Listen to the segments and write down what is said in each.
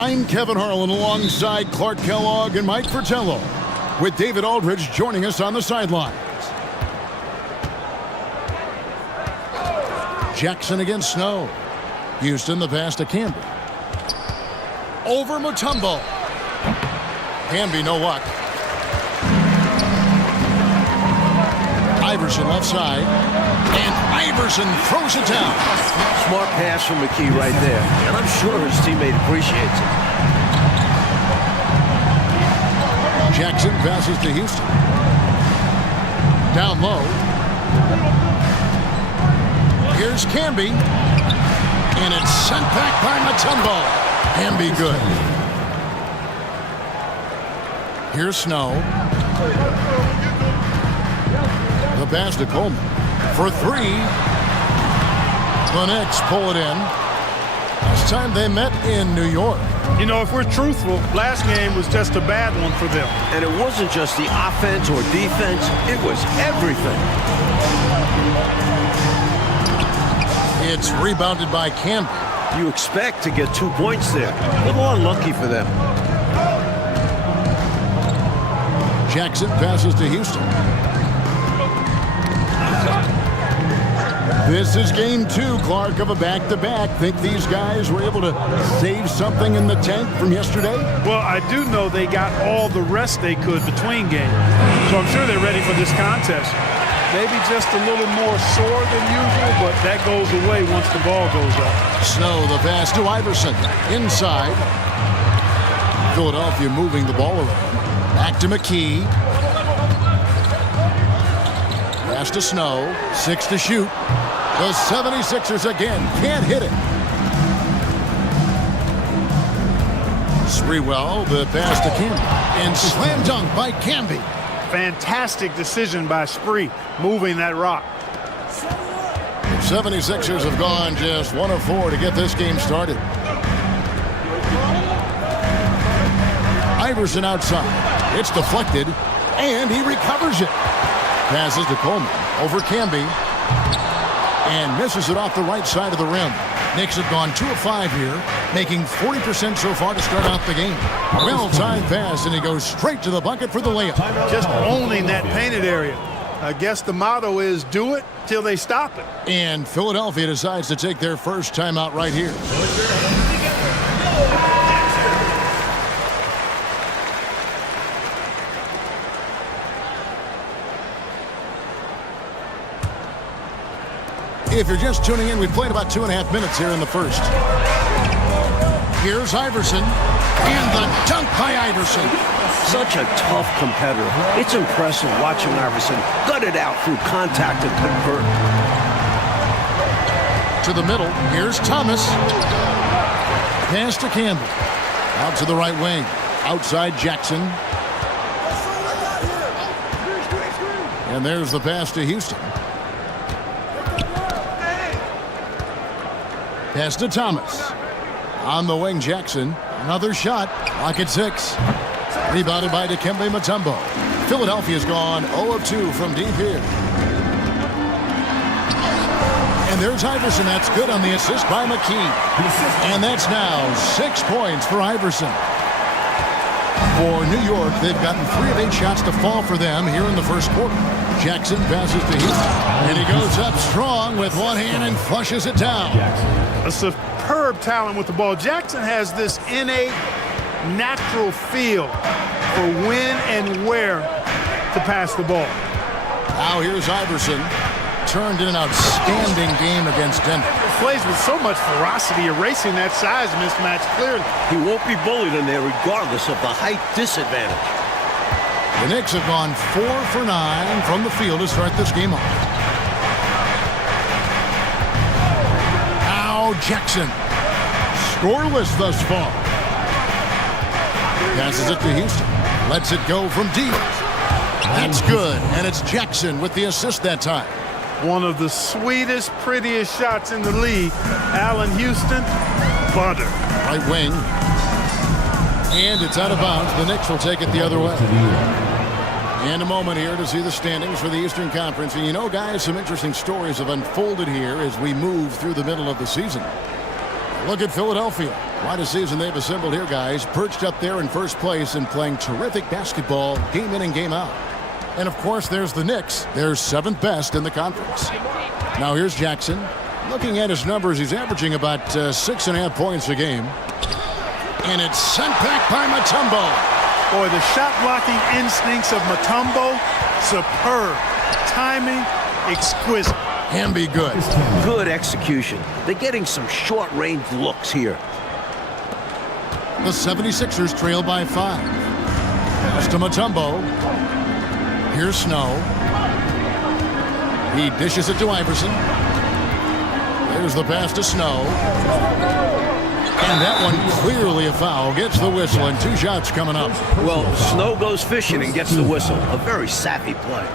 I'm Kevin Harlan alongside Clark Kellogg and Mike Fratello, with David Aldridge joining us on the sidelines. Jackson against Snow. Houston, the pass to Camby. Over Mutombo. Camby, no luck. Iverson left side. And Iverson throws it down. Smart pass from McKee right there. And I'm sure his teammate appreciates it. Jackson passes to Houston. Down low. Here's Camby. And it's sent back by Mutombo. Camby good. Here's Snow. The pass to Coleman. For three. The Knicks pull it in. Last time they met in New York. You know, if we're truthful, last game was just a bad one for them. And it wasn't just the offense or defense. It was everything. It's rebounded by Camby. You expect to get 2 points there. A little unlucky for them. Jackson passes to Houston. This is game 2, Clark, of a back-to-back. Think these guys were able to save something in the tank from yesterday? Well, I do know they got all the rest they could between games. So I'm sure they're ready for this contest. Maybe just a little more sore than usual, but that goes away once the ball goes up. Snow, the pass to Iverson. Inside. Philadelphia moving the ball around. Back to McKee. Pass to Snow. 6 to shoot. The 76ers again can't hit it. Sprewell, the pass to Camby. And slam dunk by Camby. Fantastic decision by Spree, moving that rock. 76ers have gone just 1 of 4 to get this game started. Iverson outside. It's deflected, and he recovers it. Passes to Coleman over Camby. And misses it off the right side of the rim. Knicks have gone 2 of 5 here, making 40% so far to start out the game. Well-timed pass, and he goes straight to the bucket for the layup. Just owning that painted area. I guess the motto is do it till they stop it. And Philadelphia decides to take their first timeout right here. If you're just tuning in, we played about 2.5 minutes here in the first. Here's Iverson, and the dunk by Iverson. Such a tough competitor. It's impressive watching Iverson gut it out through contact and convert. To the middle, here's Thomas. Pass to Campbell. Out to the right wing. Outside Jackson. And there's the pass to Houston. Pass to Thomas. On the wing, Jackson. Another shot. Lock at 6. Rebounded by Dikembe Mutombo. Philadelphia's gone 0 of 2 from deep here. And there's Iverson. That's good on the assist by McKee. And that's now 6 points for Iverson. For New York, they've gotten 3 of 8 shots to fall for them here in the first quarter. Jackson passes to Houston. And he goes up strong with one hand and flushes it down. A superb talent with the ball. Jackson has this innate, natural feel for when and where to pass the ball. Now here's Iverson. Turned in an outstanding game against Denver. Plays with so much ferocity, erasing that size mismatch clearly. He won't be bullied in there regardless of the height disadvantage. The Knicks have gone 4 for 9 from the field to start this game off. Now Jackson. Scoreless thus far. Passes it to Houston. Lets it go from deep. That's good. And it's Jackson with the assist that time. One of the sweetest, prettiest shots in the league. Allen Houston, butter. Right wing. And it's out of bounds. The Knicks will take it the other way. And a moment here to see the standings for the Eastern Conference. And you know, guys, some interesting stories have unfolded here as we move through the middle of the season. Look at Philadelphia. What a season they've assembled here, guys. Perched up there in first place and playing terrific basketball game in and game out. And, of course, there's the Knicks. They're 7th best in the conference. Now here's Jackson. Looking at his numbers, he's averaging about 6.5 points a game. And it's sent back by Mutombo. Boy, the shot-blocking instincts of Mutombo, superb. Timing, exquisite. Can be good. Good execution. They're getting some short-range looks here. The 76ers trail by 5. Pass to Mutombo. Here's Snow. He dishes it to Iverson. Here's the pass to Snow. And that one clearly a foul. Gets the whistle and 2 shots coming up. Well, Snow goes fishing and gets the whistle. A very savvy play.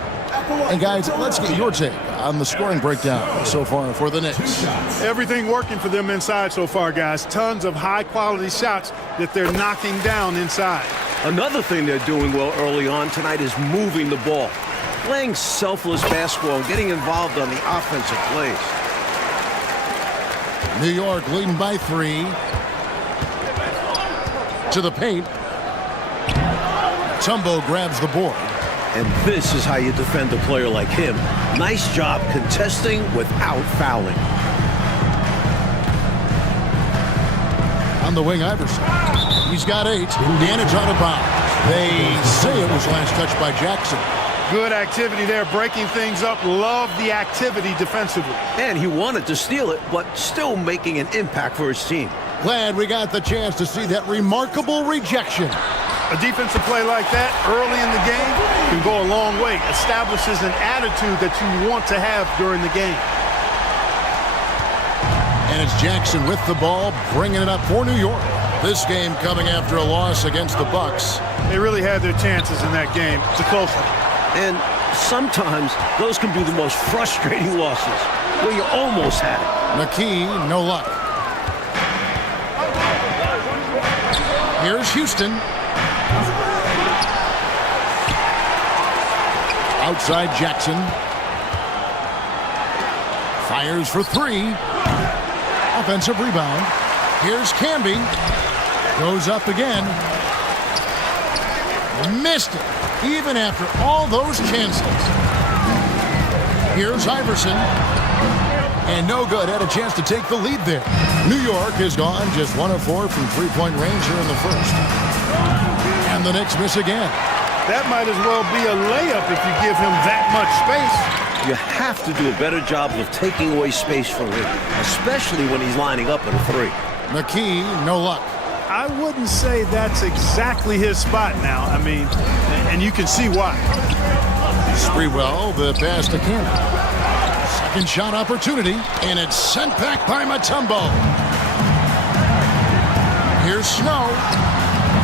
And guys, let's get your take on the scoring breakdown so far for the Knicks. Everything working for them inside so far, guys. Tons of high-quality shots that they're knocking down inside. Another thing they're doing well early on tonight is moving the ball. Playing selfless basketball and getting involved on the offensive plays. New York leading by 3. To the paint. Mutombo grabs the board. And this is how you defend a player like him. Nice job contesting without fouling. On the wing, Iverson. He's got 8. And it's out of bounds. They say it was last touched by Jackson. Good activity there, breaking things up. Love the activity defensively. And he wanted to steal it, but still making an impact for his team. Glad we got the chance to see that remarkable rejection. A defensive play like that early in the game can go a long way. Establishes an attitude that you want to have during the game. And it's Jackson with the ball, bringing it up for New York. This game coming after a loss against the Bucks. They really had their chances in that game. It's a close one. And sometimes those can be the most frustrating losses, where you almost had it. McKee, no luck. Here's Houston. Outside Jackson. Fires for 3. Offensive rebound. Here's Camby. Goes up again. Missed it, even after all those chances. Here's Iverson. And no good. Had a chance to take the lead there. New York is gone just 1 of 4 from three-point range here in the first. And the Knicks miss again. That might as well be a layup if you give him that much space. You have to do a better job of taking away space from him, especially when he's lining up at a 3. McKee, no luck. I wouldn't say that's exactly his spot now. I mean, and you can see why. Sprewell, the pass to Camby. Second shot opportunity, and it's sent back by Mutombo. Here's Snow.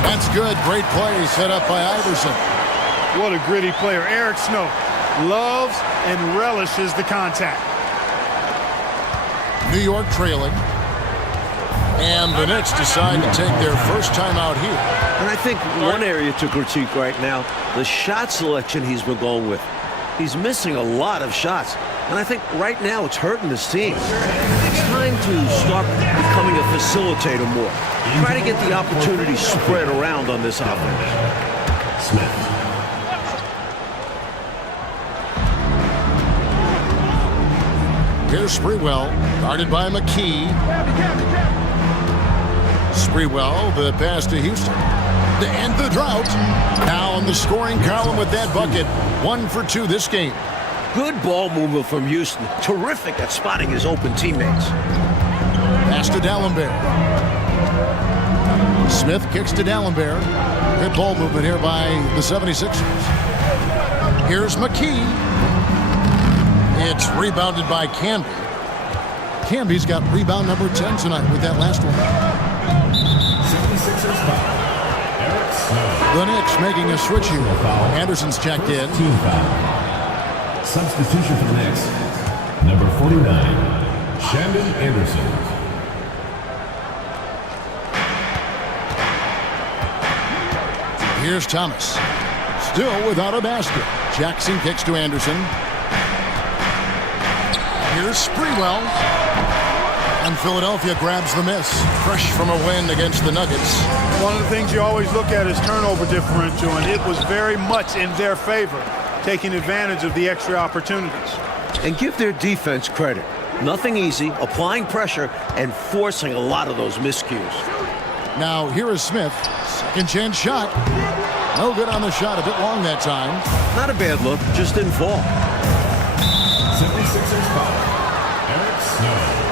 That's good. Great play set up by Iverson. What a gritty player. Eric Snow loves and relishes the contact. New York trailing. And the Knicks decide to take their first time out here. And I think one area to critique right now, the shot selection he's been going with. He's missing a lot of shots. And I think right now it's hurting his team. It's time to start becoming a facilitator more. Try to get the opportunity spread around on this offense. Smith. Here's Sprewell, guarded by McKee. Sprewell, the pass to Houston. To end the drought. Now in the scoring column with that bucket. 1 for 2 this game. Good ball movement from Houston. Terrific at spotting his open teammates. Pass to D'Alembert. Smith kicks to D'Alembert. Good ball movement here by the 76ers. Here's McKee. It's rebounded by Camby. Camby's got rebound number 10 tonight with that last one. 76ers foul. Eric Snow. The Knicks making a switch here. Anderson's checked in. Team foul. Substitution for the Knicks. Number 49, Shandon Anderson. Here's Thomas. Still without a basket. Jackson kicks to Anderson. Here's Sprewell. And Philadelphia grabs the miss. Fresh from a win against the Nuggets. One of the things you always look at is turnover differential, and it was very much in their favor, taking advantage of the extra opportunities. And give their defense credit. Nothing easy, applying pressure, and forcing a lot of those miscues. Now here is Smith. Second chance shot. No good on the shot. A bit long that time. Not a bad look, just didn't fall. 76ers foul. Eric Snow.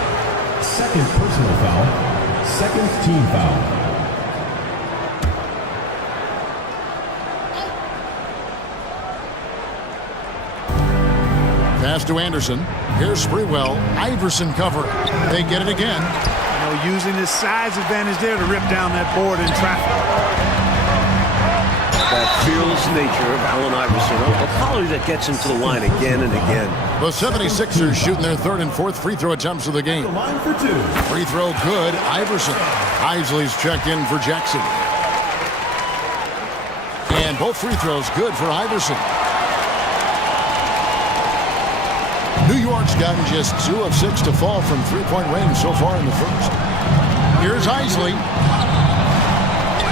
Second personal foul. Second team foul. Pass to Anderson. Here's Sprewell. Iverson covering. They get it again. Using his size advantage there to rip down that board in traffic. That fearless nature of Allen Iverson, a quality that gets him to the line again and again. The 76ers shooting their third and fourth free throw attempts of the game. The line for two. Free throw good. Iverson. Isley's checked in for Jackson. And both free throws good for Iverson. New York's gotten just 2 of 6 to fall from three-point range so far in the first. Here's Isley.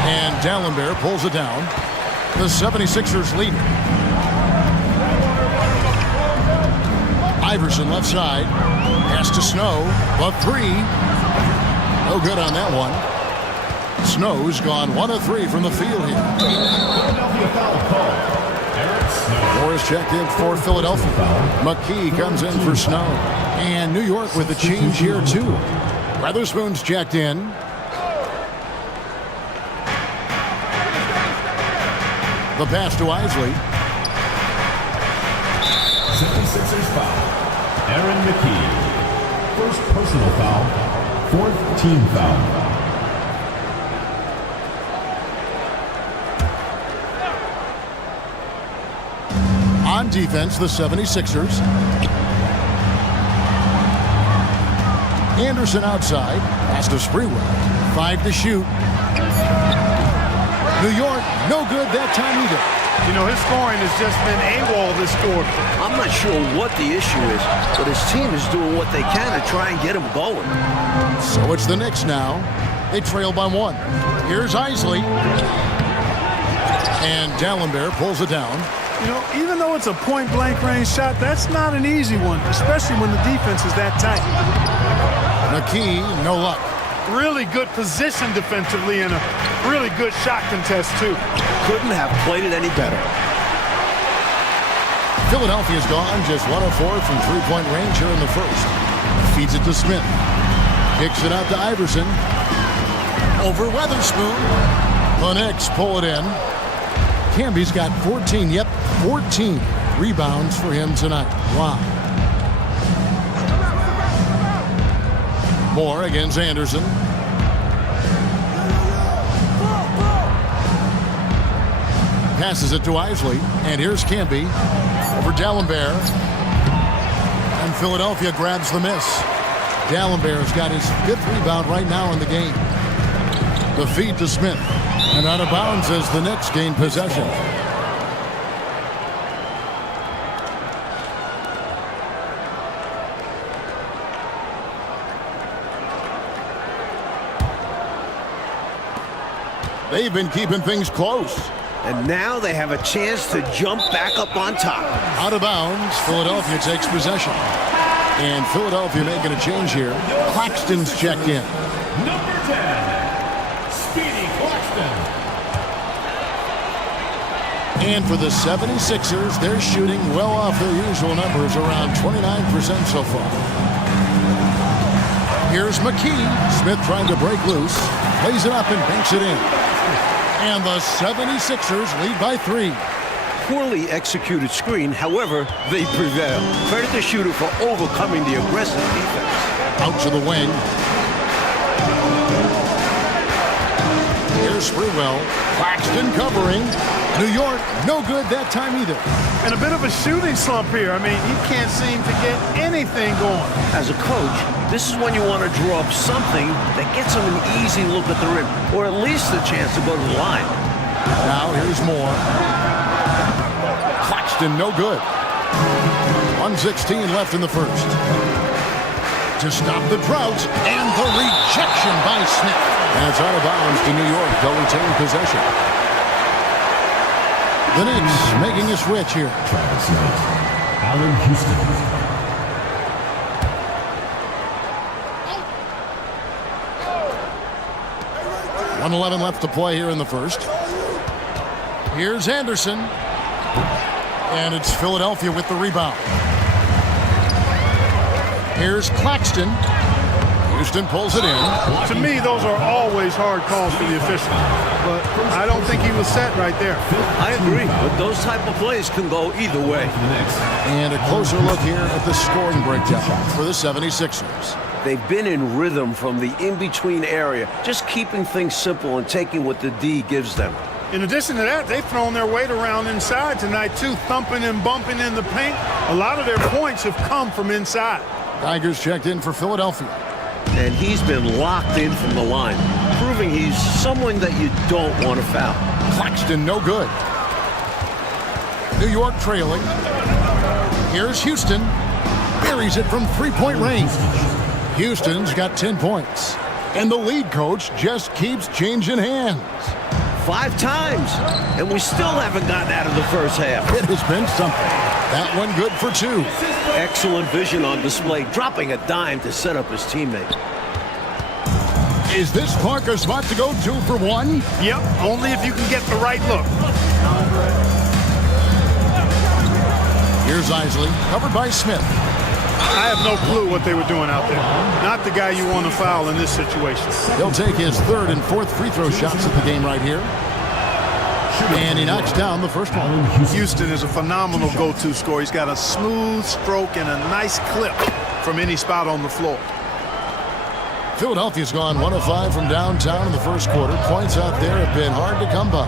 And Dallenberg pulls it down. The 76ers lead. Iverson left side. Pass to Snow. The three. No good on that one. Snow's gone 1 of 3 from the field here. Philadelphia foul call. Morris checked in for Philadelphia. McKee comes in for Snow. And New York with a change here, too. Weatherspoon's checked in. The pass to Isley. 76ers foul. Aaron McKee. First personal foul. Fourth team foul. On defense, the 76ers. Anderson outside. Pass to Sprewell. 5 to shoot. New York, no good that time either. His scoring has just been AWOL this quarter. I'm not sure what the issue is, but his team is doing what they can to try and get him going. So it's the Knicks now. They trail by 1. Here's Isley. And Dallenberg pulls it down. Even though it's a point-blank range shot, that's not an easy one, especially when the defense is that tight. McKee, no luck. Really good position defensively and a really good shot contest, too. Couldn't have played it any better. Philadelphia's gone just 1 of 4 from three-point range here in the first. Feeds it to Smith. Kicks it out to Iverson. Over Weatherspoon. The Knicks pull it in. Camby's got 14 rebounds for him tonight. Wow. Moore against Anderson. Passes it to Isley. And here's Camby. Over Dallenberg. And Philadelphia grabs the miss. Dallenberg's got his 5th rebound right now in the game. The feed to Smith. And out of bounds as the Knicks gain possession. They've been keeping things close. And now they have a chance to jump back up on top. Out of bounds, Philadelphia takes possession. And Philadelphia making a change here. Claxton's checked in. Number 10, Speedy Claxton. And for the 76ers, they're shooting well off their usual numbers, around 29% so far. Here's McKee. Smith trying to break loose. Plays it up and banks it in. And the 76ers lead by 3. Poorly executed screen, however, they prevail. Credit the shooter for overcoming the aggressive defense. Out to the wing. Here's Sprewell. Claxton covering. New York, no good that time either. And a bit of a shooting slump here. I mean, he can't seem to get anything going. As a coach, this is when you want to draw up something that gets him an easy look at the rim, or at least a chance to go to the line. Now here's Moore. Claxton, no good. 1:16 left in the first. to stop the drought, and the rejection by Smith. That's out of bounds to New York. They'll retain possession. The Knicks making a switch here. Travis Knight. Allen Houston. 1:11 left to play here in the first. Here's Anderson. And it's Philadelphia with the rebound. Here's Claxton. Houston pulls it in. To me, those are always hard calls for the official. But I don't think he was set right there. I agree, but those type of plays can go either way. And a closer look here at the scoring breakdown for the 76ers. They've been in rhythm from the in-between area, just keeping things simple and taking what the D gives them. In addition to that, they've thrown their weight around inside tonight, too, thumping and bumping in the paint. A lot of their points have come from inside. Tigers checked in for Philadelphia. And he's been locked in from the line, proving he's someone that you don't want to foul. Claxton, no good. New York trailing. Here's Houston. Buries it from three-point range. Houston's got 10 points. And the lead coach just keeps changing hands. 5 times, and we still haven't gotten out of the first half. It has been something. That one good for 2. Excellent vision on display, dropping a dime to set up his teammate. Is this Clark a spot to go 2 for 1? Yep, only if you can get the right look. Here's Isley, covered by Smith. I have no clue what they were doing out there. Not the guy you want to foul in this situation. He'll take his 3rd and 4th free throw shots at the game right here. And he knocks down the first one. Houston is a phenomenal go-to scorer. He's got a smooth stroke and a nice clip from any spot on the floor. Philadelphia's gone 1 of 5 from downtown in the first quarter. Points out there have been hard to come by.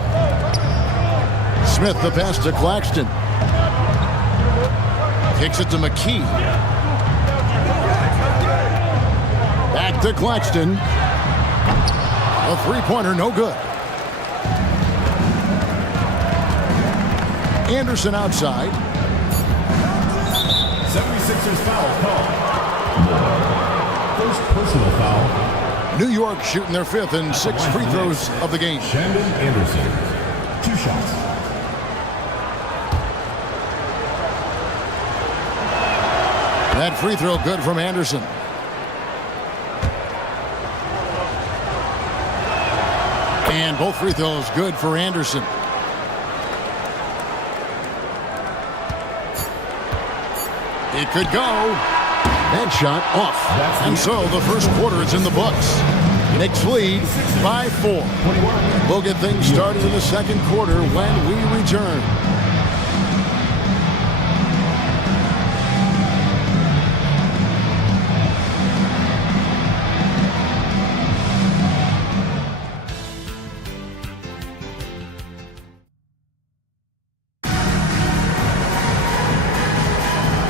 Smith the pass to Claxton. Kicks it to McKee. Back to Claxton. A three-pointer, no good. Anderson outside. 76ers foul call. First personal foul. New York shooting their 5th and 6th free throws of the game. Shandon Anderson. 2 shots. That free throw good from Anderson. And both free throws good for Anderson. It could go. That shot off. And so the first quarter is in the books. Knicks lead by 4. We'll get things started in the second quarter when we return.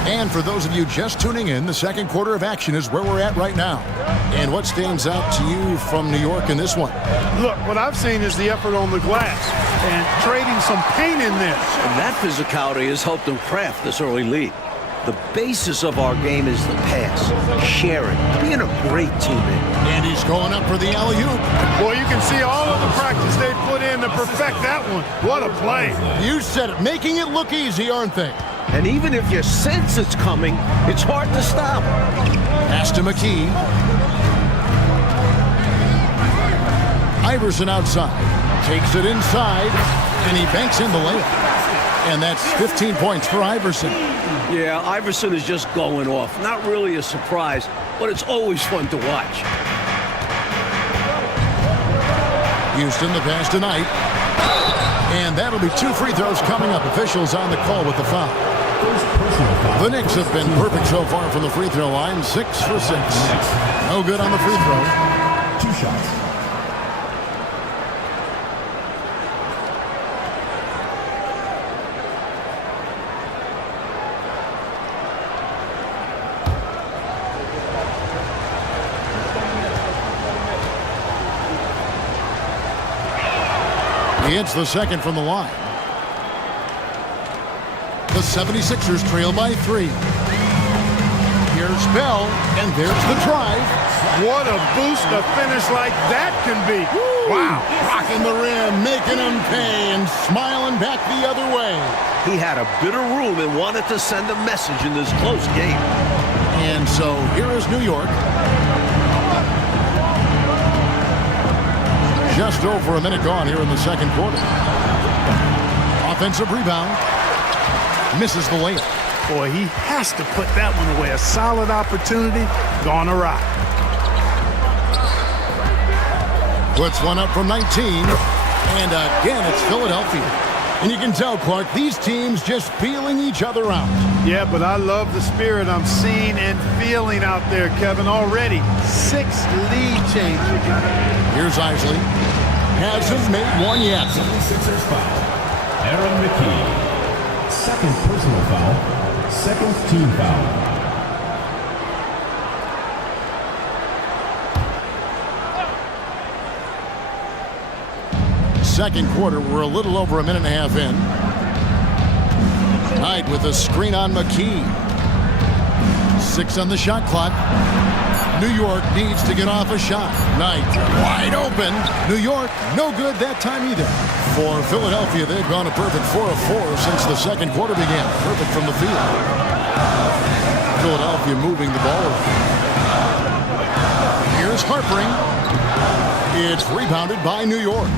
And for those of you just tuning in, the second quarter of action is where we're at right now. And what stands out to you from New York in this one? Look, what I've seen is the effort on the glass and trading some paint in there. And that physicality has helped them craft this early lead. The basis of our game is the pass, sharing, being a great teammate. And he's going up for the alley-oop. Boy, you can see all of the practice they put in to perfect that one. What a play. You said it, making it look easy, aren't they? And even if you sense it's coming, it's hard to stop. Pass to McKee. Iverson outside. Takes it inside, and he banks in the layup. And that's 15 points for Iverson. Yeah, Iverson is just going off. Not really a surprise, but it's always fun to watch. Houston, the pass tonight. And that'll be 2 free throws coming up. Officials on the call with the foul. The Knicks have been perfect so far from the free throw line. 6 for 6. No good on the free throw. 2 shots. He hits the second from the line. The 76ers trail by 3. There's Bell, and there's the drive. What a boost a finish like that can be. Wow. Rocking the rim, making him pay, and smiling back the other way. He had a bit of room and wanted to send a message in this close game. And so here is New York. Just over a minute gone here in the second quarter. Offensive rebound. Misses the layup. Boy, he has to put that one away. A solid opportunity, gone awry. Puts one up from 19. And again, it's Philadelphia. And you can tell, Clark, these teams just feeling each other out. Yeah, but I love the spirit I'm seeing and feeling out there, Kevin. Already 6 lead changes. Here's Isley. Hasn't made one yet. 76ers foul. Aaron McKee. Second personal foul. Second team foul. Second quarter, we're a little over a minute and a half in. Knight with a screen on McKee. 6 on the shot clock. New York needs to get off a shot. Knight wide open. New York, no good that time either. For Philadelphia, they've gone a perfect 4 of 4 since the second quarter began. Perfect from the field. Philadelphia moving the ball around. Here's Harpering. It's rebounded by New York.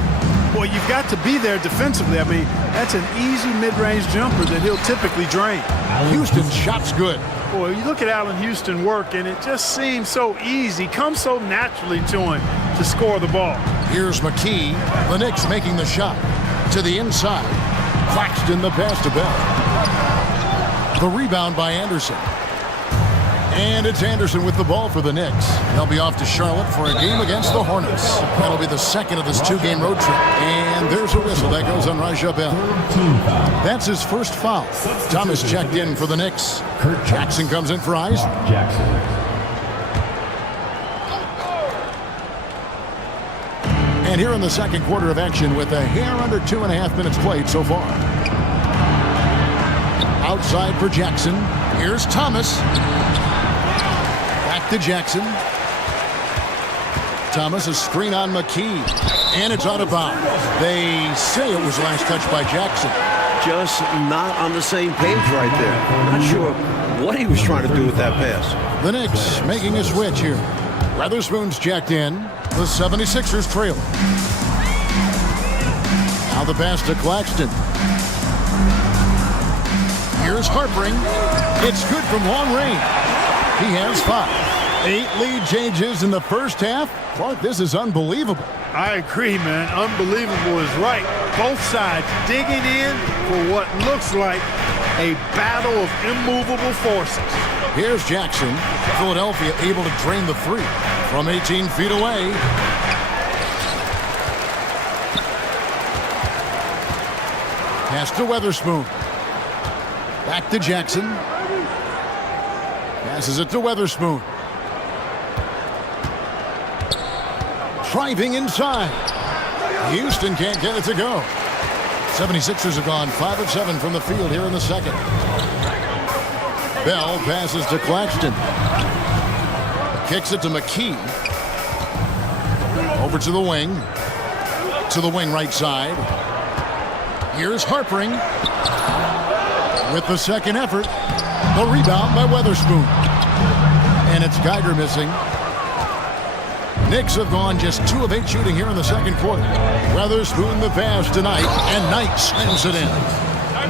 Boy, you've got to be there defensively. I mean, that's an easy mid-range jumper that he'll typically drain. Houston's shot's good. Boy, you look at Allen Houston work, and it just seems so easy, comes so naturally to him to score the ball. Here's McKee. The Knicks making the shot. To the inside. Claxton the pass to Bell. The rebound by Anderson. And it's Anderson with the ball for the Knicks. They'll be off to Charlotte for a game against the Hornets. That'll be the second of this 2-game road trip. And there's a whistle. That goes on Raja Bell. That's his first foul. Thomas checked in for the Knicks. Jackson comes in for Ice. Jackson. And here in the second quarter of action with a hair under 2.5 minutes played so far. Outside for Jackson. Here's Thomas. Back to Jackson. Thomas, a screen on McKee. And it's out of bounds. They say it was last touched by Jackson. Just not on the same page right there. Not sure what he was trying to do with that pass. The Knicks making a switch here. Weatherspoon's jacked in. The 76ers trail. Now the pass to Claxton. Here's Harpering. It's good from long range. He has 5. 8 lead changes in the first half. Clark, this is unbelievable. I agree, man. Unbelievable is right. Both sides digging in for what looks like a battle of immovable forces. Here's Jackson. Philadelphia able to drain the 3 from 18 feet away. Pass to Weatherspoon. Back to Jackson. Passes it to Weatherspoon. Driving inside. Houston can't get it to go. 76ers have gone 5 of 7 from the field here in the second. Bell passes to Claxton. Kicks it to McKee. Over to the wing. To the wing right side. Here's Harpering. With the second effort. The rebound by Weatherspoon. And it's Geiger missing. Knicks have gone just 2 of 8 shooting here in the second quarter. Weatherspoon the pass tonight, and Knight slams it in.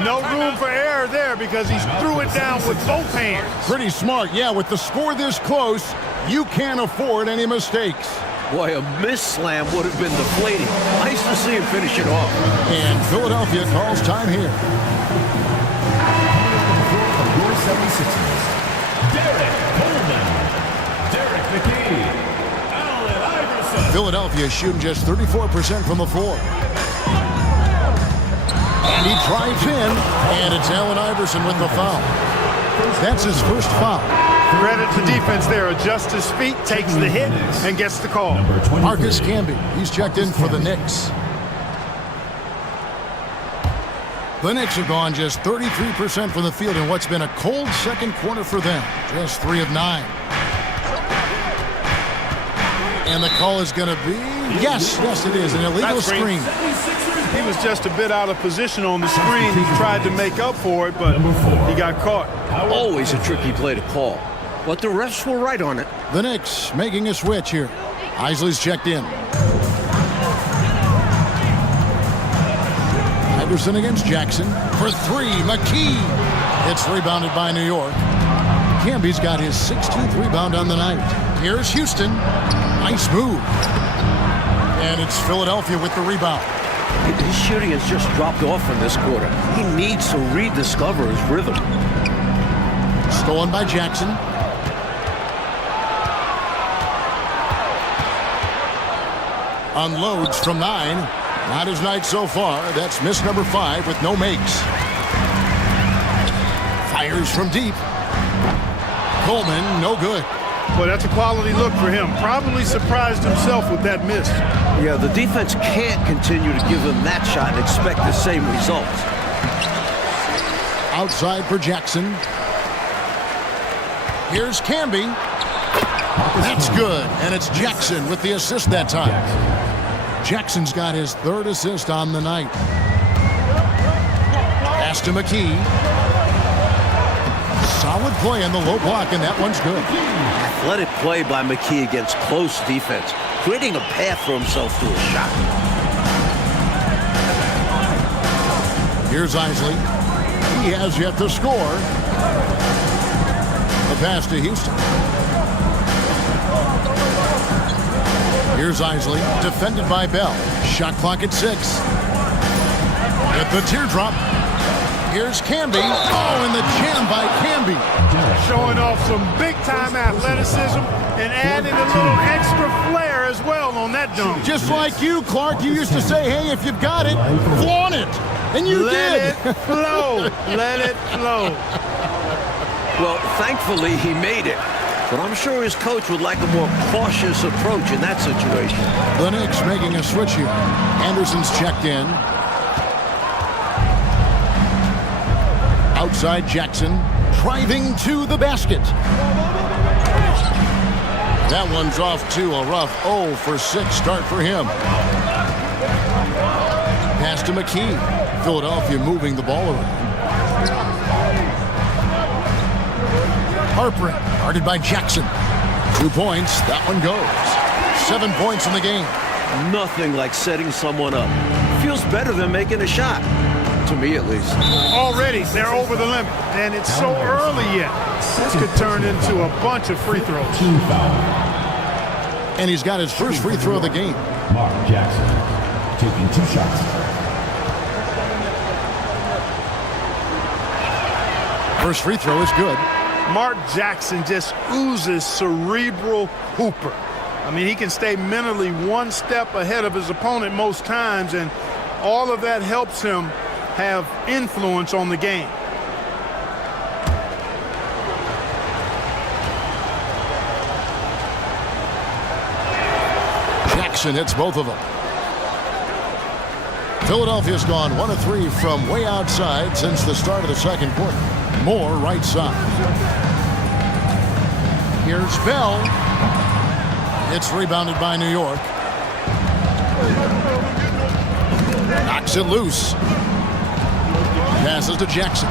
No room for error there because he threw it down with both hands. Pretty smart. Yeah, with the score this close, you can't afford any mistakes. Boy, a miss slam would have been deflating. Nice to see him finish it off. And Philadelphia calls time here. Your 76ers. Derek Coleman. Derek McKee. Philadelphia shooting just 34% from the floor. And he drives in, and it's Allen Iverson with the foul. That's his first foul. Credit to defense there. Adjusts his feet, takes the hit, and gets the call. Marcus Camby, he's checked in for the Knicks. The Knicks have gone just 33% from the field in what's been a cold second quarter for them. Just 3 of 9. And the call is going to be, yes, it is, an illegal screen. He was just a bit out of position on the screen. He tried to make up for it, but he got caught. Always a tricky play to call, but the refs were right on it. The Knicks making a switch here. Isley's checked in. Iverson against Jackson for 3. McKee. It's rebounded by New York. Camby's got his 16th rebound on the night. Here's Houston. Nice move. And it's Philadelphia with the rebound. His shooting has just dropped off in this quarter. He needs to rediscover his rhythm. Stolen by Jackson. Unloads from 9. Not his night so far. That's miss number 5 with no makes. Fires from deep. Coleman, no good. Well, that's a quality look for him. Probably surprised himself with that miss. Yeah, the defense can't continue to give him that shot and expect the same results. Outside for Jackson. Here's Camby. That's good, and it's Jackson with the assist that time. Jackson's got his 3rd assist on the night. Pass to McKee. Solid play in the low block, and that one's good. Athletic play by McKee against close defense, creating a path for himself to a shot. Here's Isley. He has yet to score. The pass to Houston. Here's Isley, defended by Bell. Shot clock at 6. At the teardrop. Here's Camby. Oh, and the jam by Camby. Showing off some big-time athleticism and adding a little extra flair as well on that dunk. Just like you, Clark, you used to say, hey, if you've got it, flaunt it. And you did. Let it flow. Let it flow. Well, thankfully, he made it. But I'm sure his coach would like a more cautious approach in that situation. The Knicks making a switch here. Anderson's checked in. Outside Jackson, driving to the basket. That one's off to a rough 0 for 6 start for him. Pass to McKee. Philadelphia moving the ball around. Harper, guarded by Jackson. 2 points, that one goes. 7 points in the game. Nothing like setting someone up. Feels better than making a shot. To me, at least. Already, they're over the limit, and it's so early yet. This could turn into a bunch of free throws. And he's got his first free throw of the game. Mark Jackson taking 2 shots. First free throw is good. Mark Jackson just oozes cerebral hooper. I mean, he can stay mentally one step ahead of his opponent most times, and all of that helps him have influence on the game. Jackson hits both of them. Philadelphia's gone 1 of 3 from way outside since the start of the second quarter. More right side. Here's Bell. It's rebounded by New York. Knocks it loose. Passes to Jackson.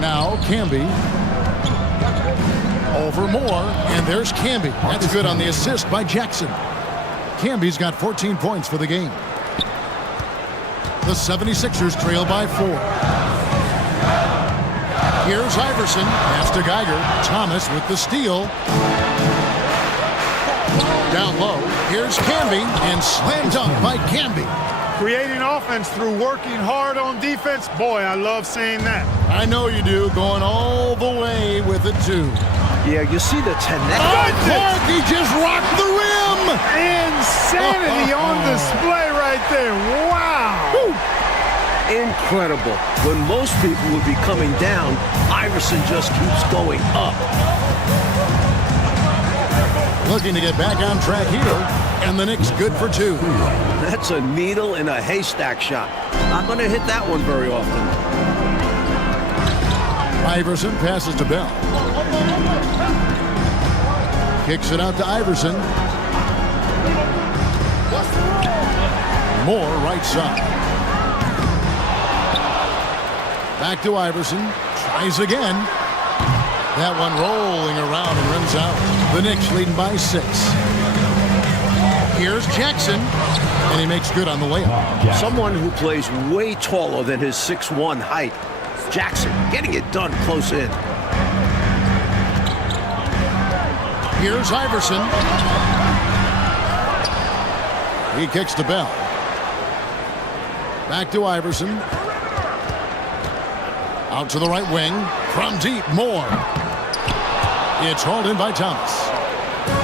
Now Camby. Over Moore, and there's Camby. That's good on the assist by Jackson. Camby's got 14 points for the game. The 76ers trail by 4. Here's Iverson. Pass to Geiger. Thomas with the steal. Down low. Here's Camby, and slam dunk by Camby. Creating offense through working hard on defense. Boy, I love seeing that. I know you do. Going all the way with it, too. Yeah, you see the tenacity. Oh, Clark, he just rocked the rim. Insanity on display right there. Wow. Woo. Incredible. When most people would be coming down, Iverson just keeps going up. Looking to get back on track here, and the Knicks good for 2. That's a needle in a haystack shot. Not going to hit that one very often. Iverson passes to Bell. Kicks it out to Iverson. Moore right side. Back to Iverson. Tries again. That one rolling around and rims out. The Knicks leading by 6. Here's Jackson, and he makes good on the layup. Someone who plays way taller than his 6'1" height. Jackson getting it done close in. Here's Iverson. He kicks to Bell. Back to Iverson. Out to the right wing. From deep, Moore. It's hauled in by Thomas.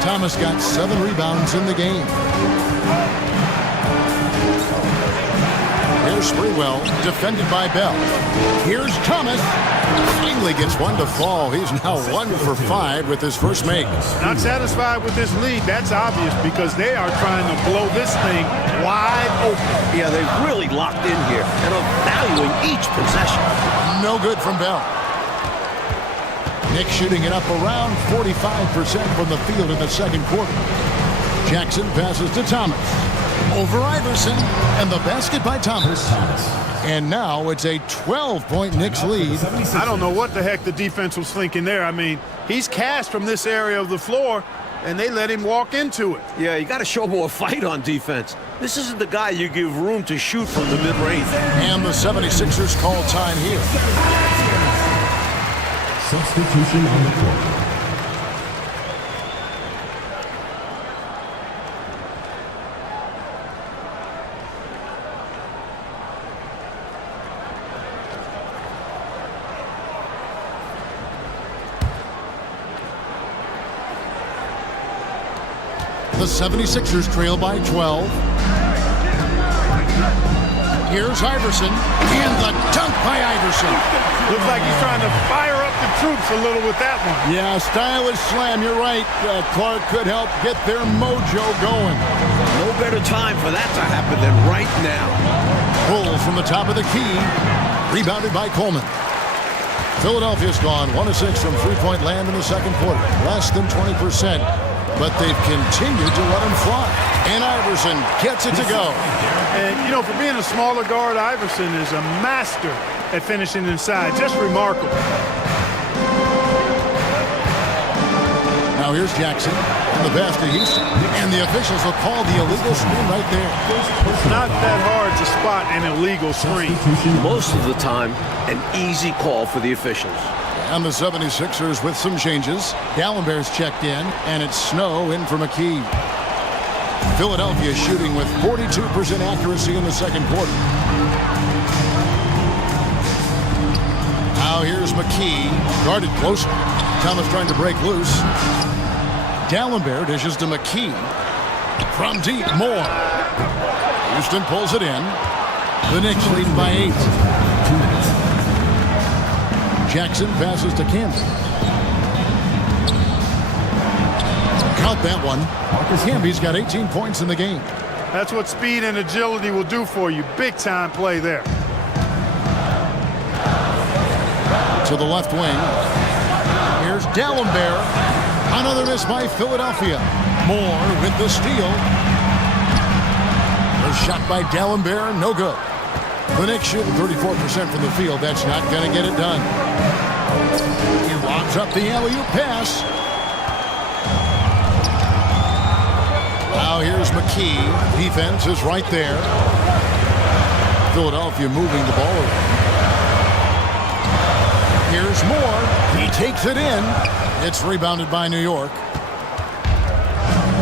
Thomas got 7 rebounds in the game. Here's Sprewell, defended by Bell. Here's Thomas. Finally gets one to fall. He's now 1 for 5 with his first make. Not satisfied with this lead. That's obvious because they are trying to blow this thing wide open. Yeah, they've really locked in here and are valuing each possession. No good from Bell. Knicks shooting it up around 45% from the field in the second quarter. Jackson passes to Thomas. Over Iverson, and the basket by Thomas. And now it's a 12-point Knicks lead. I don't know what the heck the defense was thinking there. I mean, he's cast from this area of the floor, and they let him walk into it. Yeah, you got to show more fight on defense. This isn't the guy you give room to shoot from the mid-range. And the 76ers call time here. Substitution on the court. The 76ers trail by 12. Here's Iverson, and the dunk by Iverson. Looks like he's trying to fire up the troops a little with that one. Yeah, stylish slam, you're right. Clark could help get their mojo going. No better time for that to happen than right now. Pulls from the top of the key, rebounded by Coleman. Philadelphia's gone 1 of 6 from three-point land in the second quarter, less than 20%. But they've continued to let him fly. And Iverson gets it to go. And, you know, for being a smaller guard, Iverson is a master at finishing inside. Just remarkable. Now here's Jackson and the pass to Houston. And the officials will call the illegal screen right there. It's not that hard to spot an illegal screen. Most of the time, an easy call for the officials. And the 76ers with some changes. Gallenberg's checked in, and it's Snow in for McKee. Philadelphia shooting with 42% accuracy in the second quarter. Now here's McKee, guarded closer. Thomas trying to break loose. Gallenberg dishes to McKee. From deep, Moore. Houston pulls it in. The Knicks lead by 8. Jackson passes to Campbell. Count that one. Camby's got 18 points in the game. That's what speed and agility will do for you. Big time play there. To the left wing. Here's Gallenberg. Another miss by Philadelphia. Moore with the steal. A shot by Gallenberg, no good. The Knicks shooting 34% from the field. That's not going to get it done. He lobs up the alley-oop pass. Now here's McKee. Defense is right there. Philadelphia moving the ball around. Here's Moore. He takes it in. It's rebounded by New York.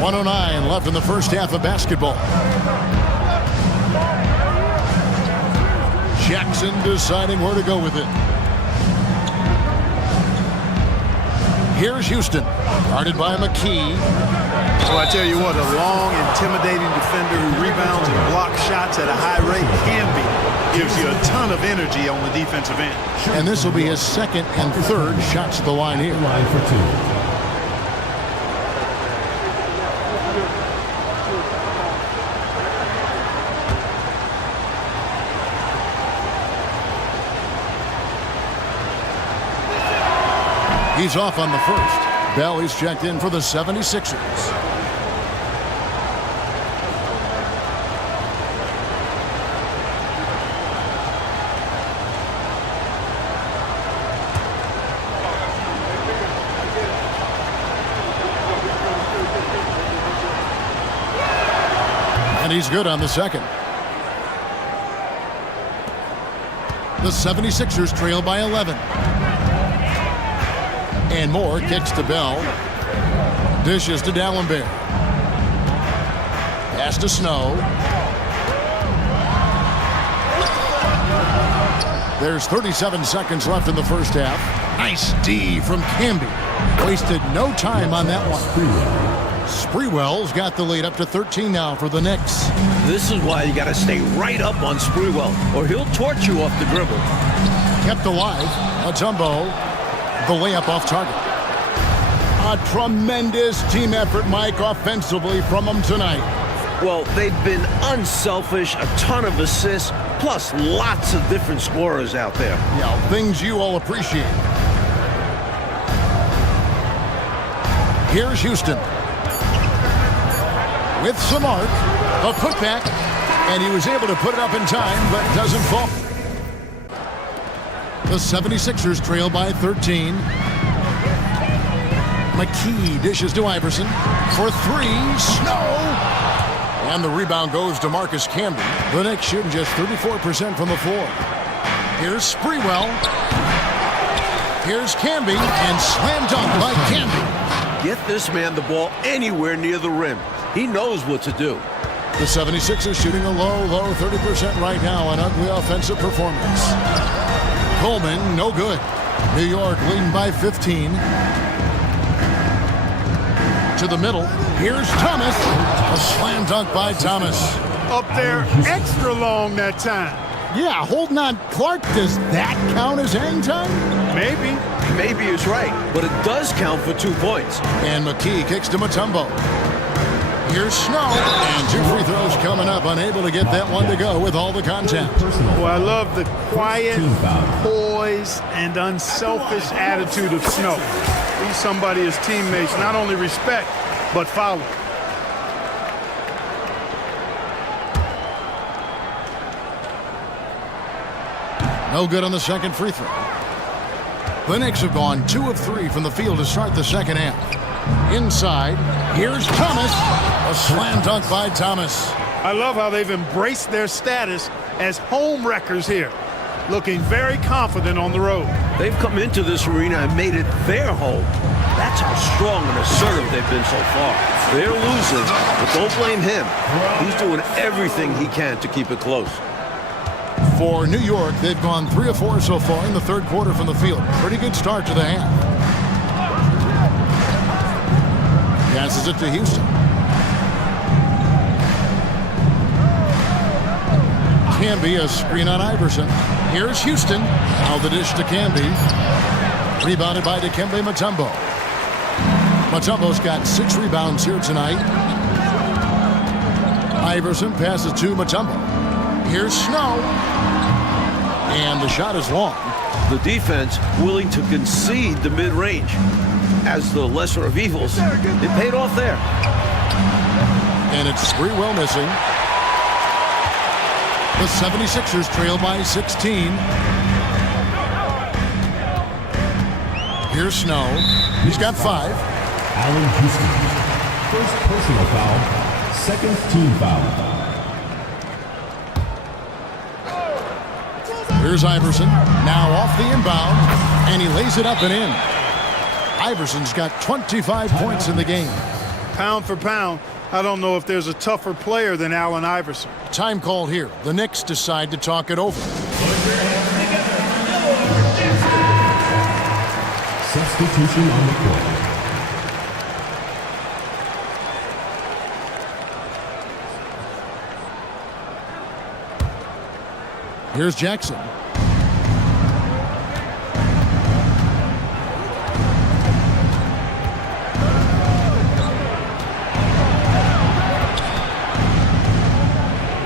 1:09 left in the first half of basketball. Jackson deciding where to go with it. Here's Houston, guarded by McKee. Well, I tell you what, a long, intimidating defender who rebounds and blocks shots at a high rate gives you a ton of energy on the defensive end. And this will be his second and third shots at the line here. Line for 2. He's off on the first. Bell is checked in for the 76ers. And he's good on the second. The 76ers trail by 11. And Moore kicks to Bell. Dishes to Dallenberg. Pass to Snow. There's 37 seconds left in the first half. Nice D from Camby. Wasted no time on that one. Sprewell's got the lead up to 13 now for the Knicks. This is why you got to stay right up on Sprewell, or he'll torch you off the dribble. Kept alive. Mutombo. The layup off target. A tremendous team effort, Mike, offensively from them tonight. Well, they've been unselfish, a ton of assists, plus lots of different scorers out there. Yeah, things you all appreciate. Here's Houston. With some arc, a putback, and he was able to put it up in time, but doesn't fall. The 76ers trail by 13. McKee dishes to Iverson for three. Snow. And the rebound goes to Marcus Camby. The Knicks shooting just 34% from the floor. Here's Sprewell. Here's Camby, and slam dunk by Camby. Get this man the ball anywhere near the rim. He knows what to do. The 76ers shooting a low 30% right now. An ugly offensive performance. Coleman, no good. New York leading by 15. To the middle. Here's Thomas. A slam dunk by Thomas. Up there extra long that time. Yeah, holding on Clark, does that count as hang time? Maybe. Maybe he's right, but it does count for 2 points. And McKee kicks to Mutombo. Here's Snow, and 2 free throws coming up, unable to get that one to go with all the contact. Well, I love the quiet, poise, and unselfish attitude of Snow. He's somebody his teammates not only respect, but follow. No good on the second free throw. The Knicks have gone 2 of 3 from the field to start the second half. Inside, here's Thomas. A slam dunk by Thomas. I love how they've embraced their status as home wreckers here, looking very confident on the road. They've come into this arena and made it their home. That's how strong and assertive they've been so far. They're losing, but don't blame him. He's doing everything he can to keep it close. For New York, they've gone 3 of 4 so far in the third quarter from the field. Pretty good start to the half. Passes it to Houston. Camby, a screen on Iverson. Here's Houston. Now the dish to Camby. Rebounded by Dikembe Mutombo. Mutombo's got 6 rebounds here tonight. Iverson passes to Mutombo. Here's Snow. And the shot is long. The defense willing to concede the mid-range as the lesser of evils. It paid off there. And it's Sprewell missing. The 76ers trail by 16. Here's Snow. He's got 5. Allen Houston. First personal foul. Second team foul. Here's Iverson. Now off the inbound. And he lays it up and in. Iverson's got 25 points in the game. Pound for pound, I don't know if there's a tougher player than Allen Iverson. Time called here. The Knicks decide to talk it over. Substitution on the court. Here's Jackson.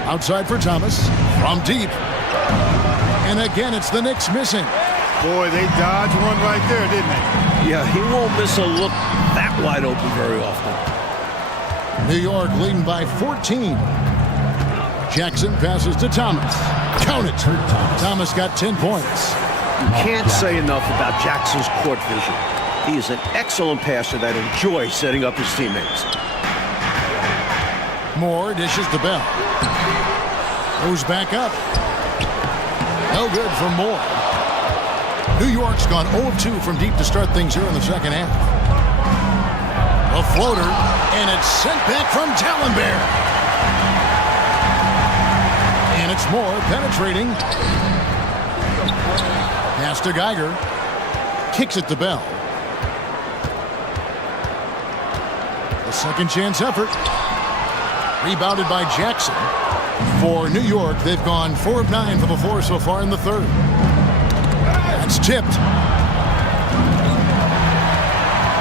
Outside for Thomas. From deep. And again, it's the Knicks missing. Boy, they dodged one right there, didn't they? Yeah, he won't miss a look that wide open very often. New York leading by 14. Jackson passes to Thomas. Count it. Thomas got 10 points. You can't say enough about Jackson's court vision. He is an excellent passer that enjoys setting up his teammates. Moore dishes to Bell. Goes back up. No good for Moore. New York's gone 0-2 from deep to start things here in the second half. A floater, and it's sent back from Tallenbear. And it's Moore penetrating. Pass to Geiger. Kicks it to Bell. A second chance effort. Rebounded by Jackson. For New York, they've gone 4 of 9 from the floor so far in the third. That's tipped.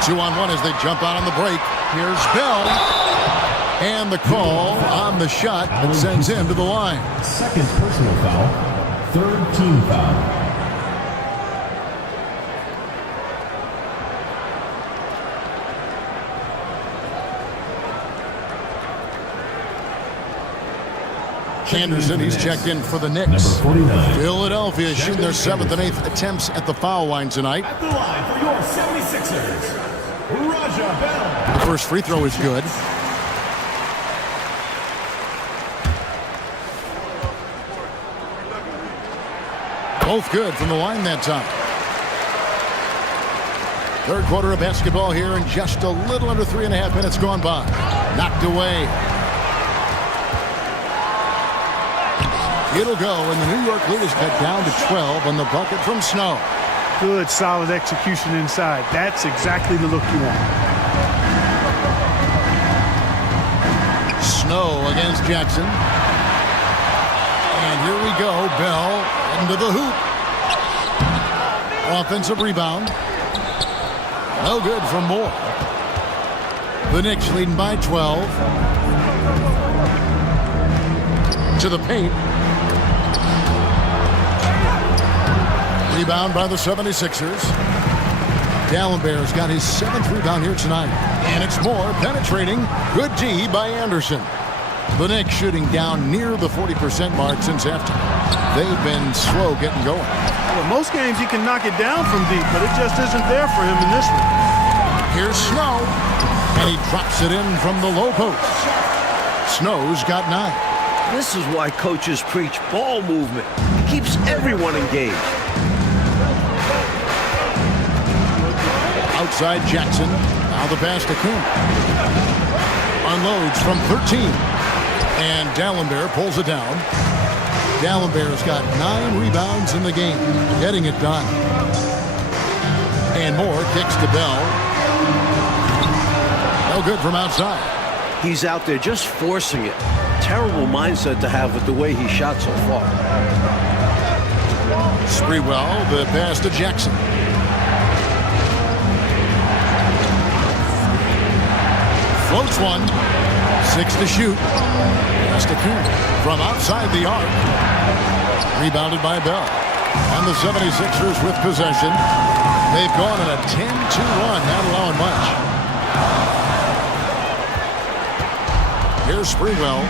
2-on-1 as they jump out on the break. Here's Bell. And the call on the shot that sends him to the line. Second personal foul. Third team foul. Anderson, he's checked in for the Knicks. Number 49. Philadelphia shooting their 7th and 8th attempts at the foul line tonight. At the line for your 76ers, Raja Bell. The first free throw is good. Both good from the line that time. Third quarter of basketball here, and just a little under 3.5 minutes gone by. Knocked away. It'll go, and the New York lead is cut down to 12 on the bucket from Snow. Good, solid execution inside. That's exactly the look you want. Snow against Jackson. And here we go. Bell into the hoop. Offensive rebound. No good for Moore. The Knicks leading by 12. To the paint. Rebound by the 76ers. Dallenberg's got his 7th rebound here tonight. And it's Moore penetrating. Good D by Anderson. The Knicks shooting down near the 40% mark since after. They've been slow getting going. Well, most games he can knock it down from deep, but it just isn't there for him in this one. Here's Snow. And he drops it in from the low post. Snow's got 9. This is why coaches preach ball movement. It keeps everyone engaged. Outside Jackson. Now the pass to Kuhn. Unloads from 13. And Dallenberg pulls it down. Dallenberg's got 9 rebounds in the game. Getting it done. And Moore kicks to Bell. No good from outside. He's out there just forcing it. Terrible mindset to have with the way he shot so far. Sprewell, the pass to Jackson. Floats one. 6 to shoot. Pass to Kuhn from outside the arc. Rebounded by Bell. And the 76ers with possession. They've gone on a 10-2 run, not allowing much. Here's Sprewell.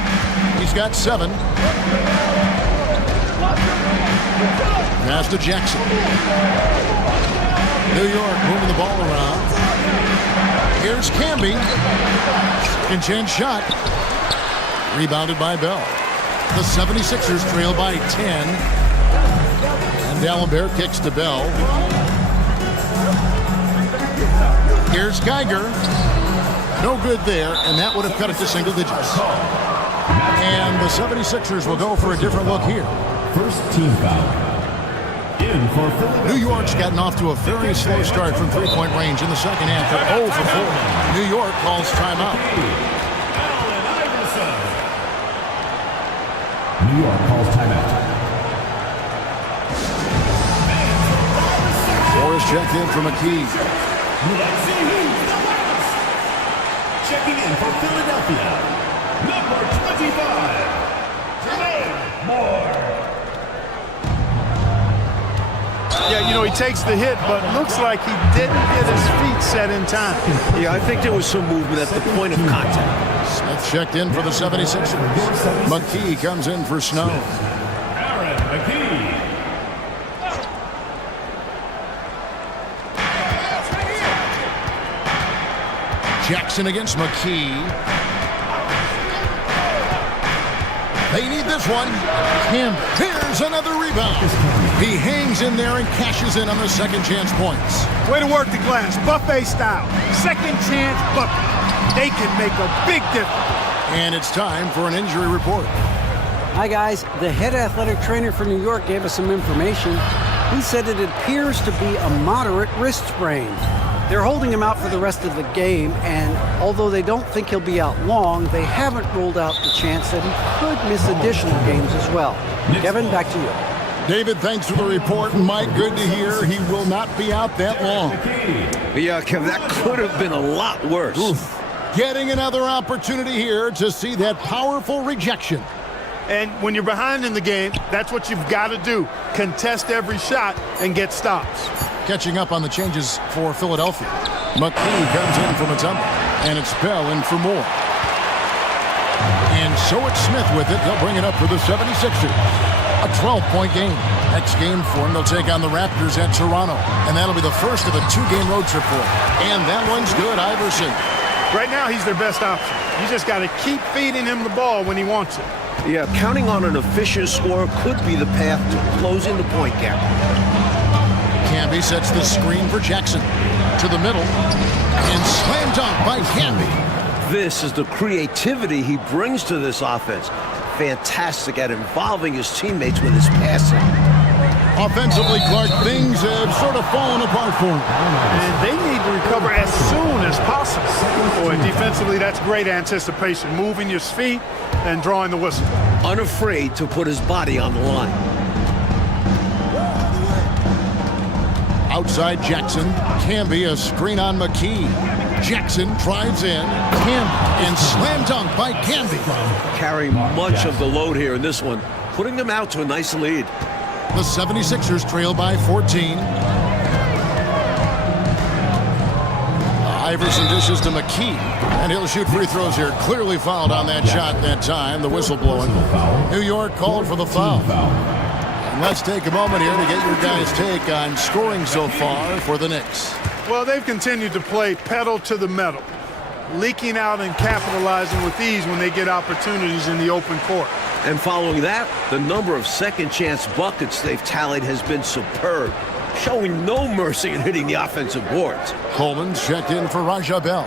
He's got 7. Pass to Jackson. New York moving the ball around. Here's Camby. Second chance shot. Rebounded by Bell. The 76ers trail by 10. And Dallenberg kicks to Bell. Here's Geiger. No good there, and that would have cut it to single digits. And the 76ers will go for a different look here. First team foul. In for Philadelphia. New York's gotten off to a very slow start from three-point range in the second half. They're 0 for 4. New York calls timeout. New York calls timeout. Morris checked in from McKee. Let's see who's the last. Checking in for Philadelphia, number 25, Jermaine Moore. Yeah, you know, he takes the hit, but looks like he didn't get his feet set in time. Yeah, I think there was some movement at the point of contact. Smith checked in for the 76ers. McKee comes in for Snow. Aaron McKee. Jackson against McKee. They need this one. Kim, here's another rebound. He hangs in there and cashes in on the second chance points. Way to work the glass, buffet style. Second chance bucket. They can make a big difference. And it's time for an injury report. Hi, guys. The head athletic trainer for New York gave us some information. He said it appears to be a moderate wrist sprain. They're holding him out for the rest of the game, and although they don't think he'll be out long, they haven't ruled out the chance that he could miss additional games as well. Kevin, back to you. David, thanks for the report. Mike, good to hear he will not be out that long. Yeah, Kev, that could have been a lot worse. Oof. Getting another opportunity here to see that powerful rejection. And when you're behind in the game, that's what you've got to do. Contest every shot and get stops. Catching up on the changes for Philadelphia. McKee comes in from a tumble, and it's Bell in for more. And so it's Smith with it. He'll bring it up for the 76ers. A 12-point game. Next game for them, they'll take on the Raptors at Toronto. And that'll be the first of a 2-game road trip for them. And that one's good, Iverson. Right now, he's their best option. You just got to keep feeding him the ball when he wants it. Yeah, counting on an efficient scorer could be the path to closing the point gap. Camby sets the screen for Jackson. To the middle. And slam dunk by Camby. This is the creativity he brings to this offense. Fantastic at involving his teammates with his passing. Offensively, Clark, things have sort of fallen apart for him. And they need to recover as soon as possible. Boy, defensively, that's great anticipation. Moving your feet and drawing the whistle. Unafraid to put his body on the line. Outside Jackson. Camby, a screen on McKee. Jackson drives in. Camby, and slam dunk by Camby. Carrying much of the load here in this one, putting them out to a nice lead. The 76ers trail by 14. Iverson dishes to McKee, and he'll shoot free throws here. Clearly fouled on that shot that time. The whistle blowing. New York called for the foul. And let's take a moment here to get your guys' take on scoring so far for the Knicks. Well, they've continued to play pedal to the metal, leaking out and capitalizing with ease when they get opportunities in the open court. And following that, the number of second-chance buckets they've tallied has been superb, showing no mercy in hitting the offensive boards. Coleman's checked in for Raja Bell.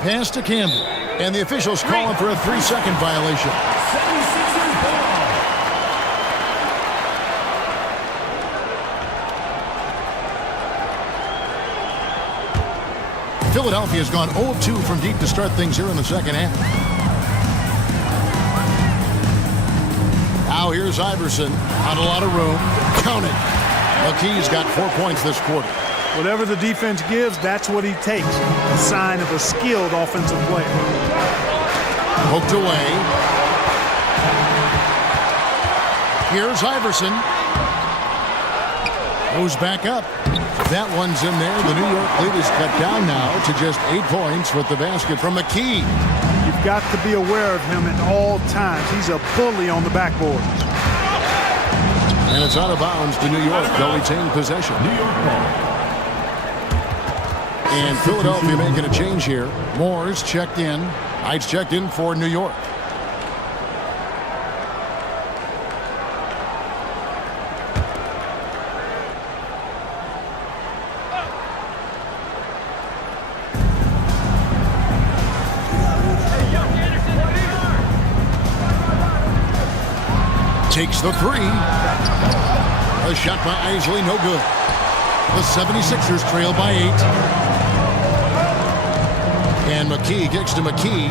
Pass to Campbell, and the officials calling for a 3-second violation. 76ers ball. Philadelphia has gone 0-2 from deep to start things here in the second half. Now here's Iverson. Not a lot of room. Count it. McKee's got 4 points this quarter. Whatever the defense gives, that's what he takes. A sign of a skilled offensive player. Poked away. Here's Iverson. Goes back up. That one's in there. The New York lead is cut down now to just 8 points with the basket from McKee. You've got to be aware of him at all times. He's a bully on the backboard. And it's out of bounds to New York. They'll retain possession. New York ball. And Philadelphia making a change here. Moore's checked in. Heights checked in for New York. Takes the three. A shot by Isley, no good. The 76ers trail by 8. And McKee kicks to McKee.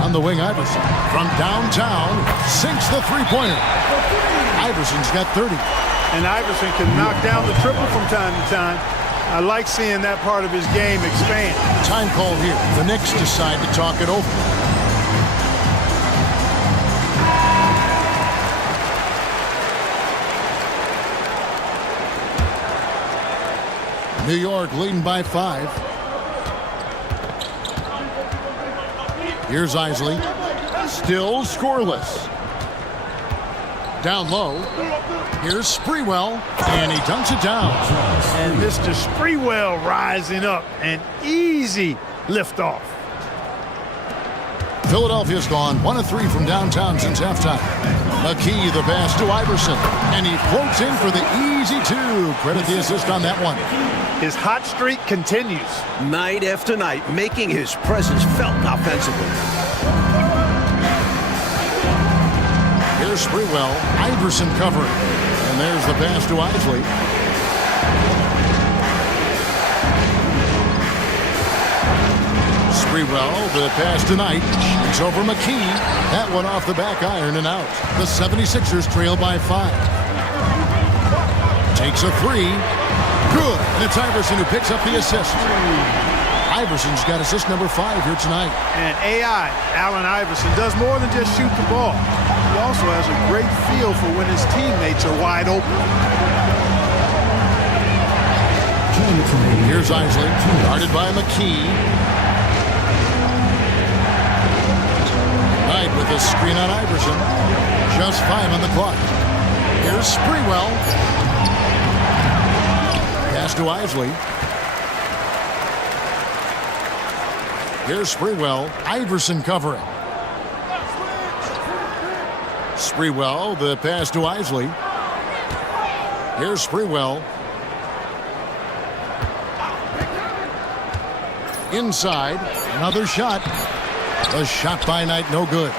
On the wing, Iverson. From downtown, sinks the three-pointer. Iverson's got 30. And Iverson can knock down the triple from time to time. I like seeing that part of his game expand. Time call here. The Knicks decide to talk it over. New York leading by 5. Here's Isley. Still scoreless. Down low. Here's Sprewell, and he dunks it down. And Mr. Sprewell rising up. An easy liftoff. Philadelphia's gone 1 of 3 from downtown since halftime. McKee, the pass to Iverson, and he floats in for the easy 2. Credit the assist on that one. His hot streak continues. Night after night, making his presence felt offensively. Here's Sprewell, Iverson covering, and there's the pass to Isley. Sprewell, the pass tonight. It's over McKee. That one off the back iron and out. The 76ers trail by 5. Takes a 3. Good. And it's Iverson who picks up the assist. Iverson's got assist number 5 here tonight. And AI, Allen Iverson, does more than just shoot the ball. He also has a great feel for when his teammates are wide open. Here's Isley, guarded by McKee. Knight with a screen on Iverson. Just 5 on the clock. Here's Sprewell. Pass to Isley. Here's Sprewell. Iverson covering. Sprewell, the pass to Isley. Here's Sprewell. Inside, another shot. A shot by Knight, no good.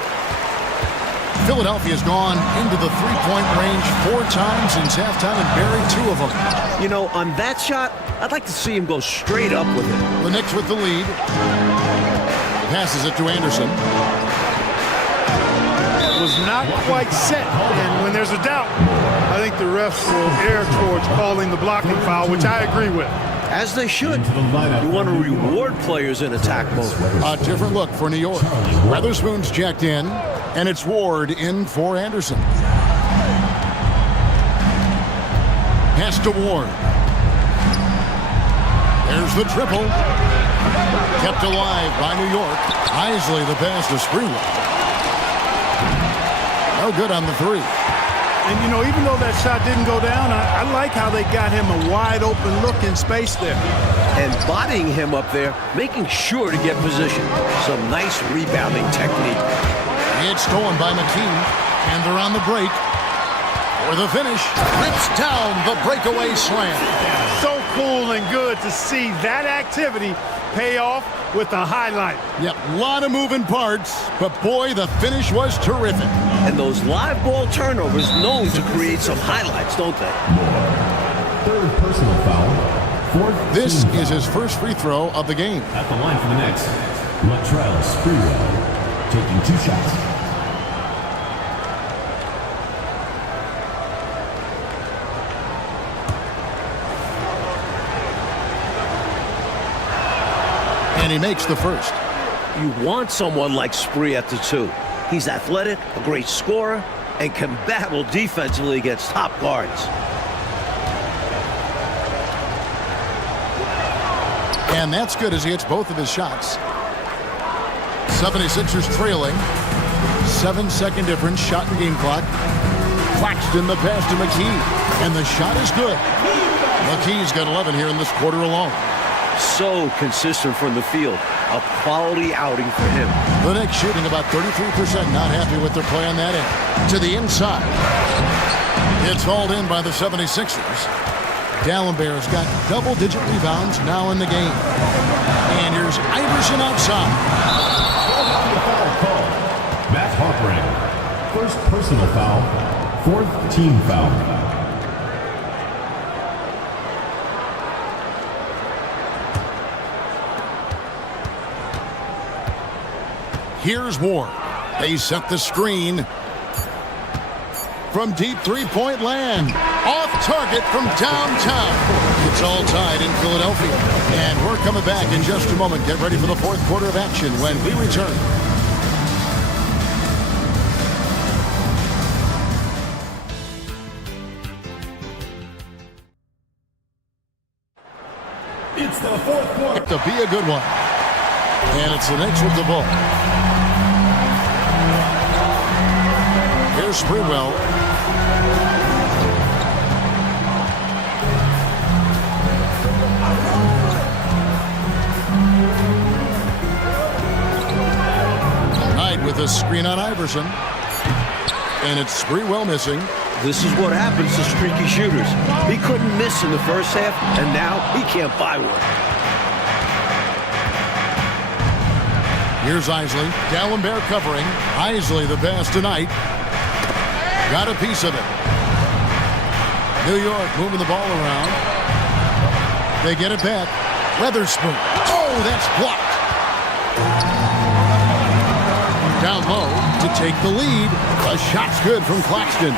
Philadelphia's gone into the three-point range 4 times since halftime and buried 2 of them. You know, on that shot, I'd like to see him go straight up with it. The Knicks with the lead. Passes it to Anderson. Was not quite set, and when there's a doubt, I think the refs will err towards calling the blocking foul, which I agree with. As they should. You want to reward players in attack mode. A different look for New York. Weatherspoon's checked in, and it's Ward in for Anderson. Pass to Ward. There's the triple. Kept alive by New York. Isley the pass to Sprewell. No good on the 3. And, you know, even though that shot didn't go down, I like how they got him a wide-open look in space there. And bodying him up there, making sure to get position. Some nice rebounding technique. It's stolen by McKee, and they're on the break. For the finish, rips down the breakaway slam. So cool and good to see that activity pay off with a highlight. Yep, a lot of moving parts, but boy, the finish was terrific. And those live ball turnovers known to create some highlights, don't they? Third personal foul. This is his first free throw of the game. At the line for the Knicks, Latrell Sprewell taking 2 shots. And he makes the first. You want someone like Spree at the 2. He's athletic, a great scorer, and can battle defensively against top guards. And that's good as he hits both of his shots. 76ers trailing. 7-second difference, shot and game clock. Claxton the pass to McKee. And the shot is good. McKee's got 11 here in this quarter alone. So consistent from the field. A quality outing for him. The Knicks shooting about 33%, not happy with their play on that end. To the inside. It's hauled in by the 76ers. Dallenberg's got double-digit rebounds now in the game. And here's Iverson outside. Matt Harpering. First personal foul. 4th team foul. Here's Ward. They set the screen. From deep three-point land. Off target from downtown. It's all tied in Philadelphia. And we're coming back in just a moment. Get ready for the 4th quarter of action when we return. up to be a good one. And it's the Knicks with the ball. Here's Sprewell. Knight with a screen on Iverson. And it's Sprewell missing. This is what happens to streaky shooters. He couldn't miss in the first half, and now he can't buy one. Here's Isley. D'Alembert covering. Isley the pass tonight. Got a piece of it. New York moving the ball around. They get it back. Weatherspoon. Oh, that's blocked. Down low to take the lead. A shot's good from Claxton.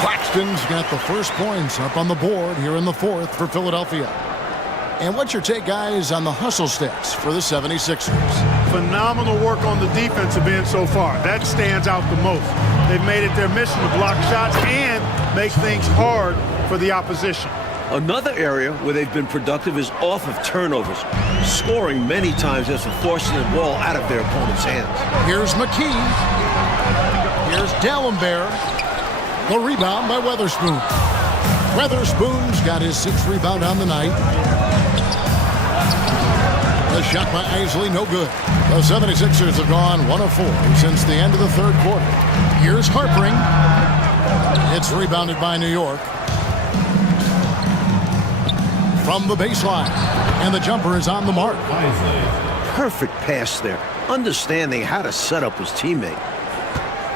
Claxton's got the first points up on the board here in the fourth for Philadelphia. And what's your take, guys, on the hustle stats for the 76ers? Phenomenal work on the defensive end so far. That stands out the most. They've made it their mission to block shots and make things hard for the opposition. Another area where they've been productive is off of turnovers, scoring many times as a forcing the ball out of their opponent's hands. Here's McKee. Here's D'Alembert. The rebound by Weatherspoon. Weatherspoon's got his sixth rebound on the night. The shot by Isley, no good. The 76ers have gone 1 of 4 since the end of the third quarter. Here's Harpering. It's rebounded by New York. From the baseline. And the jumper is on the mark. Perfect pass there, understanding how to set up his teammate.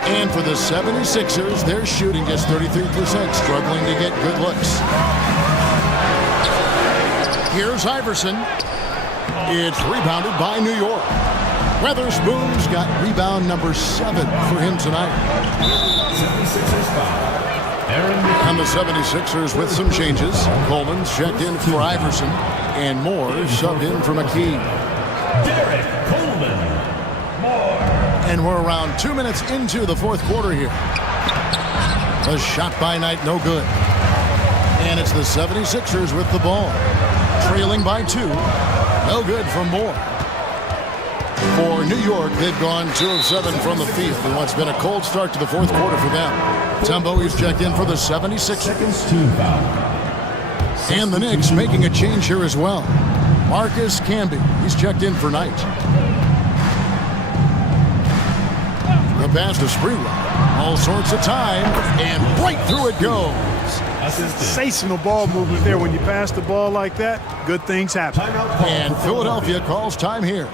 And for the 76ers, their shooting gets 33%, struggling to get good looks. Here's Iverson. It's rebounded by New York. Weatherspoon's got rebound number 7 for him tonight. And the 76ers with some changes. Coleman's checked in for Iverson. And Moore subbed in for McKee. Derek Coleman. And we're around 2 minutes into the fourth quarter here. A shot by Knight, no good. And it's the 76ers with the ball. Trailing by 2. No good from Moore. For New York, they've gone 2 of 7 from the field in what's been a cold start to the fourth quarter for them. Tumbo is checked in for the 76ers. And the Knicks making a change here as well. Marcus Camby, he's checked in for Knight. The pass to Sprewell. All sorts of time, and right through it goes. Sensational ball movement there. When you pass the ball like that, good things happen. And Philadelphia calls time here.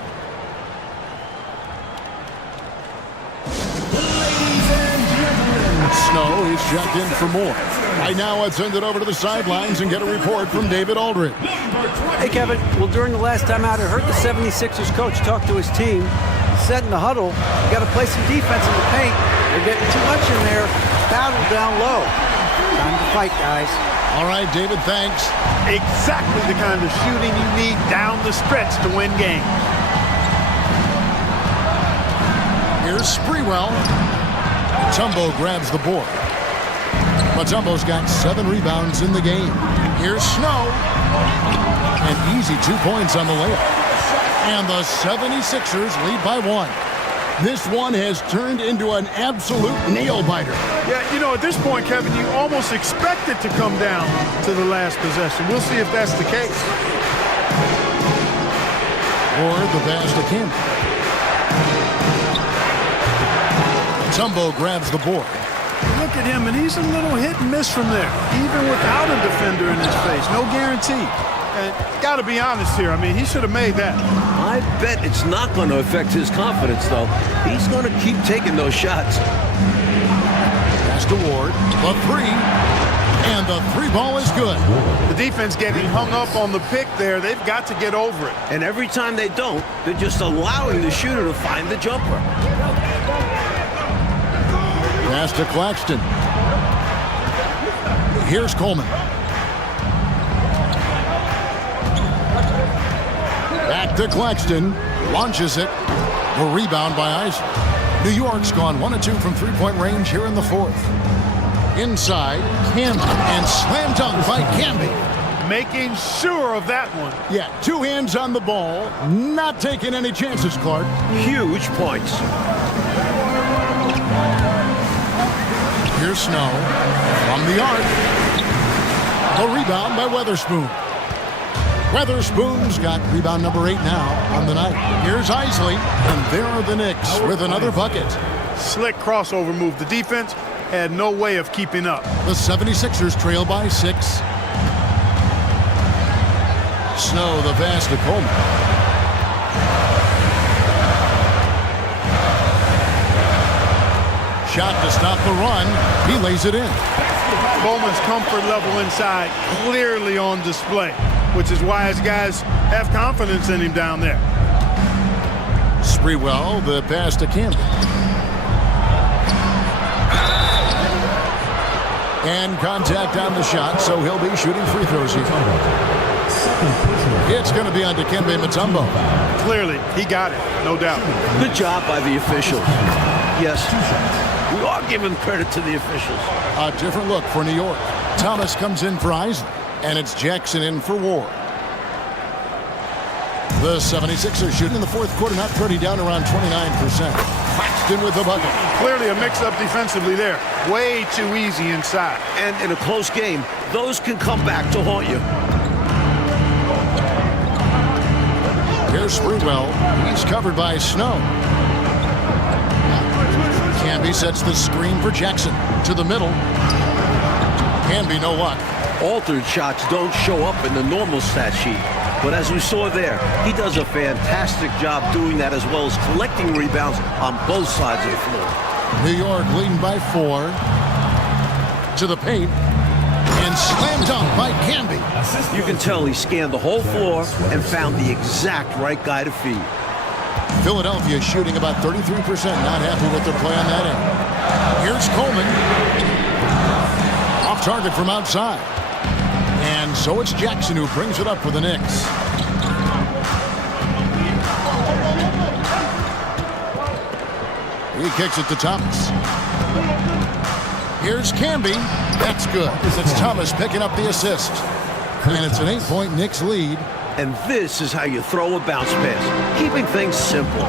Snow, he's checked in for more. Right now, let's send it over to the sidelines and get a report from David Aldridge. Hey, Kevin. Well, during the last time out, I heard the 76ers coach talk to his team. He said in the huddle, you got to play some defense in the paint. They're getting too much in there. Battle down low. Time to fight, guys. All right, David, thanks. Exactly the kind of shooting you need down the stretch to win games. Here's Sprewell. Mutombo grabs the board. Mutombo's got 7 rebounds in the game. Here's Snow. An easy 2 points on the layup. And the 76ers lead by 1. This one has turned into an absolute nail-biter. Yeah, you know, at this point, Kevin, you almost expect it to come down to the last possession. We'll see if that's the case. Or the pass to Camby. Mutombo grabs the board. Look at him, and he's a little hit and miss from there, even without a defender in his face. No guarantee. And got to be honest here. I mean, he should have made that. I bet it's not going to affect his confidence, though. He's going to keep taking those shots. Pass to Ward. The 3. And the 3 ball is good. The defense getting hung up on the pick there. They've got to get over it. And every time they don't, they're just allowing the shooter to find the jumper. Pass to Claxton. Here's Coleman. Back to Claxton. Launches it. A rebound by Isley. New York's gone 1 of 2 from three-point range here in the fourth. Inside, Camby. And slam dunk by Camby. making sure of that one. Yeah, 2 hands on the ball, not taking any chances, Clark. Huge points. Here's Snow from the arc. The rebound by Weatherspoon. Weatherspoon's got rebound number 8 now on the night. Here's Isley, and there are the Knicks with another bucket. Slick crossover move. The defense had no way of keeping up. The 76ers trail by 6. Snow, the pass to Coleman. Shot to stop the run. He lays it in. Coleman's comfort level inside clearly on display, which is why his guys have confidence in him down there. Sprewell, the pass to Campbell. And contact on the shot, so he'll be shooting free throws here. It's going to be on Dikembe Mutombo. Clearly, he got it, no doubt. Good job by the officials. Yes, we are giving credit to the officials. A different look for New York. Thomas comes in for Isley, and it's Jackson in for Ward. The 76ers shooting in the fourth quarter, not pretty, down around 29%. Claxton with the bucket. Clearly a mix-up defensively there. Way too easy inside. And in a close game, those can come back to haunt you. Here's Sprewell. He's covered by Snow. Camby sets the screen for Jackson. To the middle. Camby, no luck. Altered shots don't show up in the normal stat sheet. But as we saw there, he does a fantastic job doing that, as well as collecting rebounds on both sides of the floor. New York leading by 4. To the paint. And slam dunk by Camby. You can tell he scanned the whole floor and found the exact right guy to feed. Philadelphia shooting about 33%. Not happy with their play on that end. Here's Coleman. Off target from outside. And so it's Jackson who brings it up for the Knicks. He kicks it to Thomas. Here's Camby. That's good. It's Thomas picking up the assist. And it's an 8-point Knicks lead. And this is how you throw a bounce pass, keeping things simple.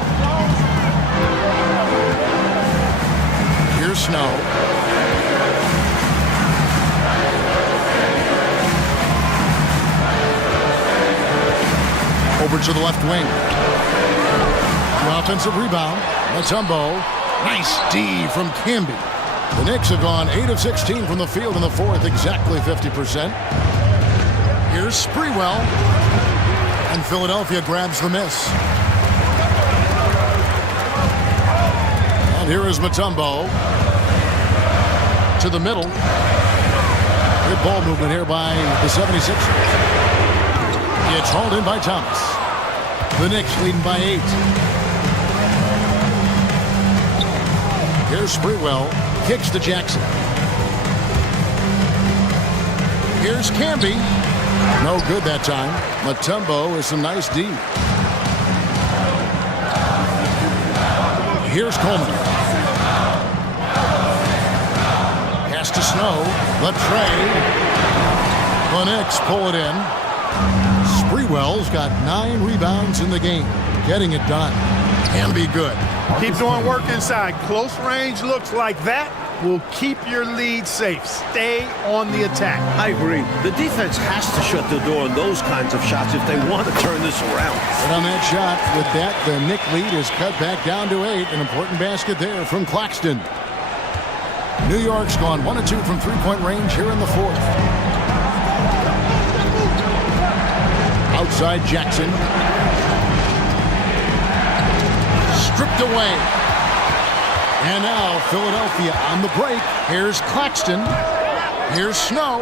Here's Snow. Over to the left wing. The offensive rebound. Mutombo. Nice D from Camby. The Knicks have gone 8 of 16 from the field in the fourth, exactly 50%. Here's Sprewell. And Philadelphia grabs the miss. And here is Mutombo. To the middle. Good ball movement here by the 76ers. It's hauled in by Thomas. The Knicks leading by 8. Here's Sprewell. Kicks to Jackson. Here's Camby. No good that time. Mutombo is some nice D. Here's Coleman. Pass to Snow. The tray. The Knicks pull it in. Sprewell's got 9 rebounds in the game. Getting it done. Can be good. Keep doing work inside. Close range looks like that will keep your lead safe. Stay on the attack. I agree. The defense has to shut the door on those kinds of shots if they want to turn this around. And on that shot, with that, the Knick lead is cut back down to 8. An important basket there from Claxton. New York's gone 1 of 2 from three-point range here in the fourth. Outside Jackson. Stripped away. And now Philadelphia on the break. Here's Claxton. Here's Snow.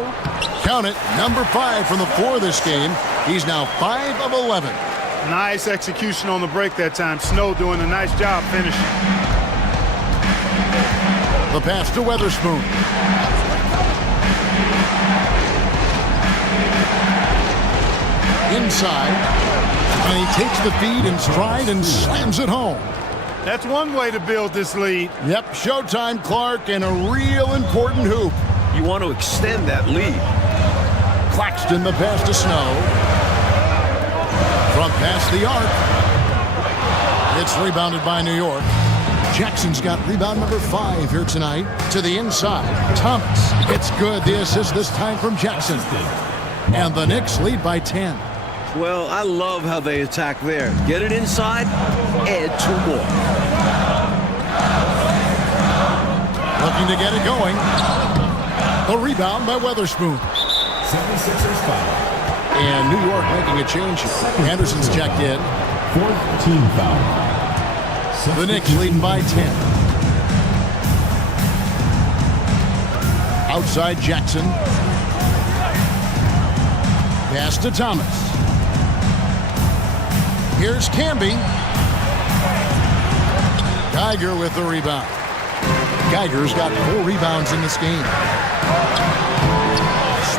Count it, number 5 from the floor this game. He's now 5 of 11. Nice execution on the break that time. Snow doing a nice job finishing. The pass to Weatherspoon. Inside. And he takes the feed in stride and slams it home. That's one way to build this lead. Yep, showtime, Clark, and a real important hoop. You want to extend that lead. Claxton the pass to Snow. From past the arc. It's rebounded by New York. Jackson's got rebound number 5 here tonight. To the inside. Thomas. It's good. The assist this time from Jackson. And the Knicks lead by 10. Well, I love how they attack there. Get it inside, add 2 more. Looking to get it going. A rebound by Weatherspoon. 76ers foul. And New York making a change. Anderson's checked in. 4th team foul. The Knicks leading by 10. Outside Jackson. Pass to Thomas. Here's Camby. Geiger with the rebound. Geiger's got 4 rebounds in this game.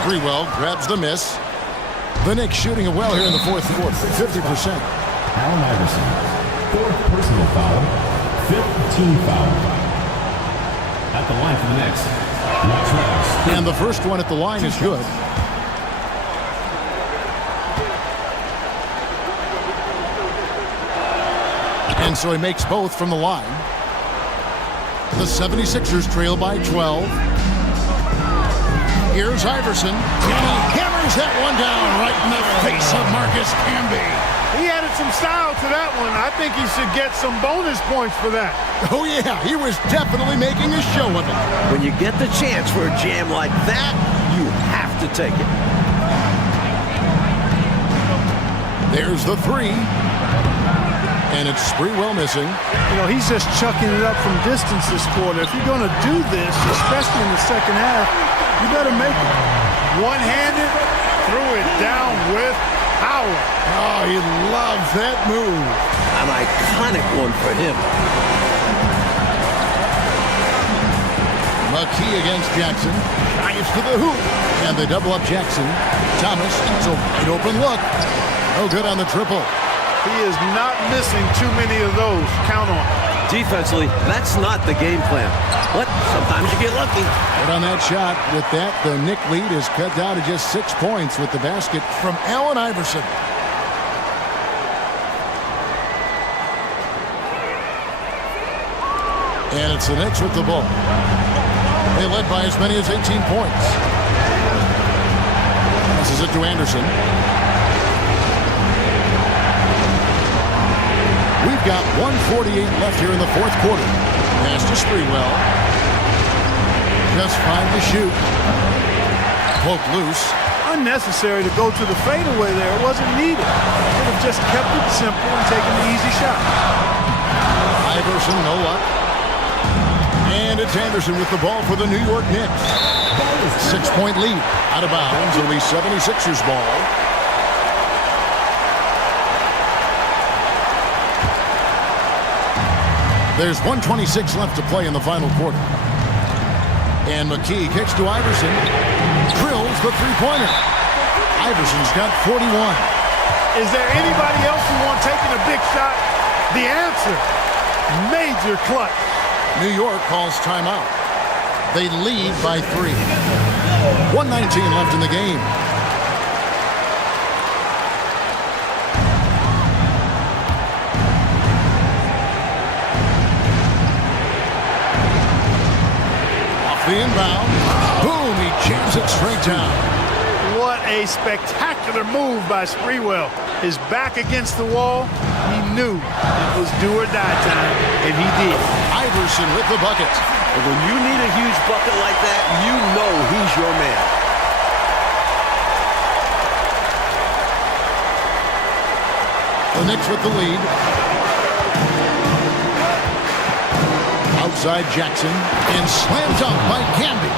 Sprewell grabs the miss. The Knicks shooting it well here in the 4th quarter. 50%. Allen Iverson. 4th personal foul. 5th team foul. At the line for the Knicks. Montrez. And the first one at the line is good. And so he makes both from the line. The 76ers trail by 12. Here's Iverson. And he hammers that one down right in the face of Marcus Camby. He added some style to that one. I think he should get some bonus points for that. Oh, yeah, he was definitely making a show of it. When you get the chance for a jam like that, you have to take it. There's the 3. And it's Sprewell missing. You know, he's just chucking it up from distance this quarter. If you're going to do this, especially in the second half, you better make it. One-handed, threw it down with power. Oh, he loves that move. An iconic one for him. McKee against Jackson. Dives to the hoop. And they double up Jackson. Thomas, it's a wide open look. No good on the triple. He is not missing too many of those. Count on it. Defensively, that's not the game plan. But sometimes you get lucky. Good on that shot. With that, the Knick lead is cut down to just 6 points with the basket from Allen Iverson. And it's the Knicks with the ball. They led by as many as 18 points. This is it to Anderson. We've got 1:48 left here in the 4th quarter. Pass to Sprewell. Just 5 to shoot. Poke loose. Unnecessary to go to the fadeaway there. It wasn't needed. Could have just kept it simple and taken the easy shot. Iverson, no luck. And it's Anderson with the ball for the New York Knicks. 6-point lead. Out of bounds. It'll be 76ers ball. There's 1:26 left to play in the final quarter. And McKee kicks to Iverson. Drills the three-pointer. Iverson's got 41. Is there anybody else who wants taking a big shot? The answer, major clutch. New York calls timeout. They lead by 3. 1:19 left in the game. The inbound. Boom, he jams it straight down. What a spectacular move by Sprewell. His back against the wall, he knew it was do or die time, and he did. Iverson with the bucket. And when you need a huge bucket like that, you know he's your man. The Knicks with the lead. Outside Jackson and slammed dunk by Camby.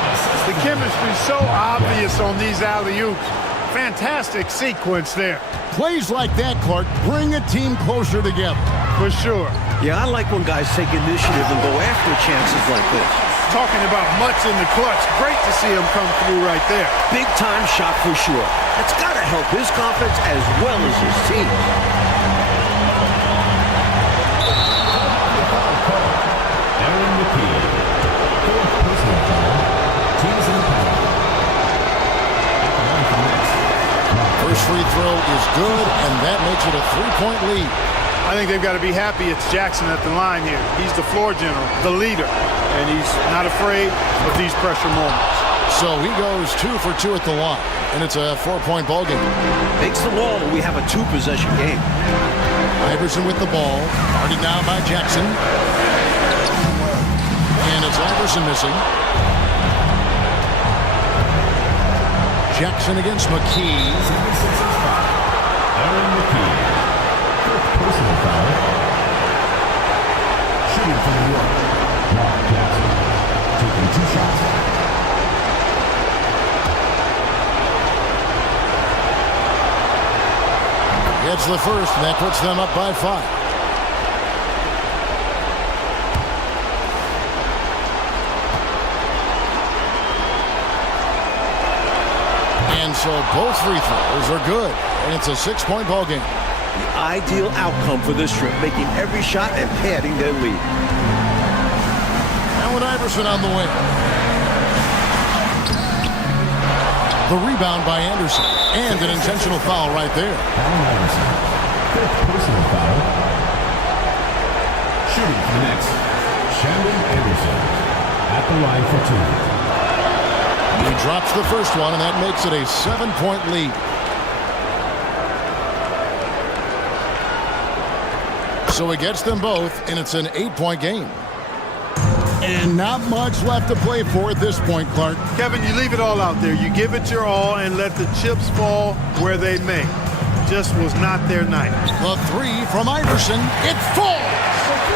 The chemistry's so obvious on these alley-oops. Fantastic sequence there. Plays like that, Clark, bring a team closer together. For sure. Yeah, I like when guys take initiative and go after chances like this. Talking about much in the clutch. Great to see him come through right there. Big time shot for sure. It's got to help his confidence as well as his team. that makes it a 3-point lead. I think they've got to be happy it's Jackson at the line here. He's the floor general, the leader, and he's not afraid of these pressure moments. So he goes 2 for 2 at the line, and it's a 4-point ball game. Makes the ball, we have a 2-possession game. Iverson with the ball, guarded now by Jackson. And it's Iverson missing. Jackson against McKee. Aaron McKee. First personal foul. Shooting from New York. Mark Jackson. Taking 2 shots. Gets the first, and that puts them up by 5. And so both free throws are good, and it's a 6-point ball game. The ideal outcome for this trip, making every shot and padding their lead. Allen Iverson on the wing. The rebound by Anderson, and an intentional foul right there. Allen Iverson. Fifth personal foul. Shooting for the Knicks. Shandon Anderson. At the line for 2. He drops the first one, and that makes it a 7-point lead. So he gets them both, and it's an 8-point game. And not much left to play for at this point, Clark. Kevin, you leave it all out there. You give it your all and let the chips fall where they may. Just was not their night. The 3 from Iverson. It falls!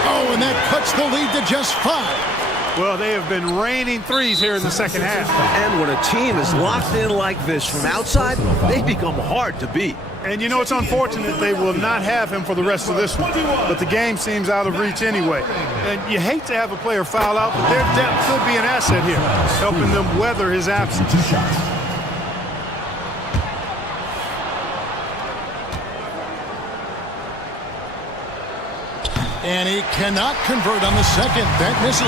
Oh, and that cuts the lead to just 5. Well, they have been raining threes here in the second half. And when a team is locked in like this from outside, they become hard to beat. And you know, it's unfortunate they will not have him for the rest of this one. But the game seems out of reach anyway. And you hate to have a player foul out, but their depth could be an asset here, helping them weather his absence. 2 shots. And he cannot convert on the second. That misses.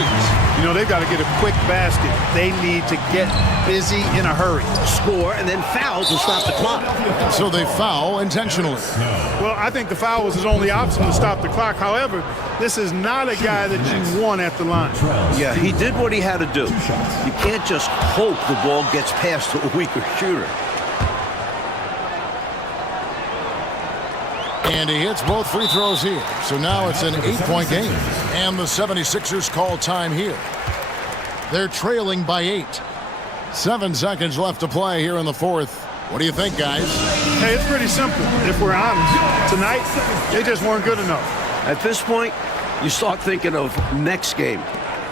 You know, they've got to get a quick basket. They need to get busy in a hurry. Score and then foul to stop the clock. So they foul intentionally. Well, I think the foul was his only option to stop the clock. However, this is not a guy that you want at the line. Yeah, he did what he had to do. You can't just hope the ball gets past to a weaker shooter. And he hits both free throws here. So now it's an 8-point game. And the 76ers call time here. They're trailing by 8. 7 seconds left to play here in the 4th. What do you think, guys? Hey, it's pretty simple, if we're honest. Tonight, they just weren't good enough. At this point, you start thinking of next game,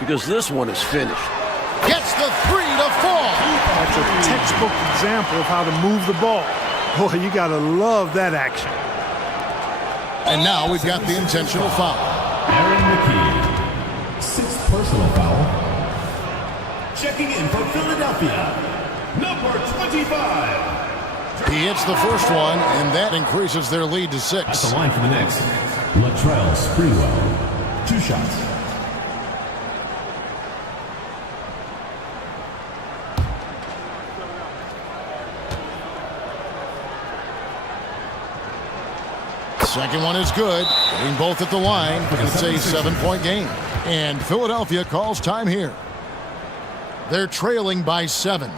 because this one is finished. Gets the 3 to fall. That's a textbook example of how to move the ball. Boy, you got to love that action. And now we've got the intentional foul. Aaron McKee. 6th personal foul. Checking in for Philadelphia, number 25. He hits the first one, and that increases their lead to 6. At the line for the Knicks, Latrell Sprewell. 2 shots. Second one is good. Getting both at the line, and it's a 7-point game. And Philadelphia calls time here. They're trailing by 7.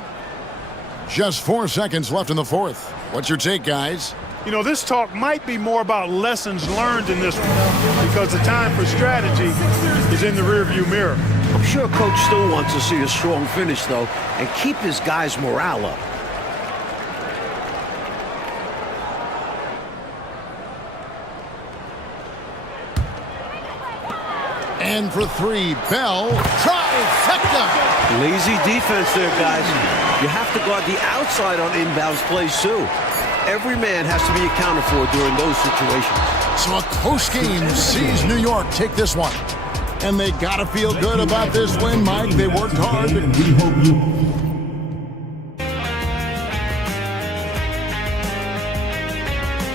Just 4 seconds left in the 4th. What's your take, guys? You know, this talk might be more about lessons learned in this one, because the time for strategy is in the rearview mirror. I'm sure Coach still wants to see a strong finish, though, and keep his guys' morale up. And for 3, Bell, trifecta. Lazy defense there, guys. You have to guard the outside on inbounds plays, too. Every man has to be accounted for during those situations. So a close game sees New York take this one. And they got to feel good about this win, Mike. They worked hard. And we hope you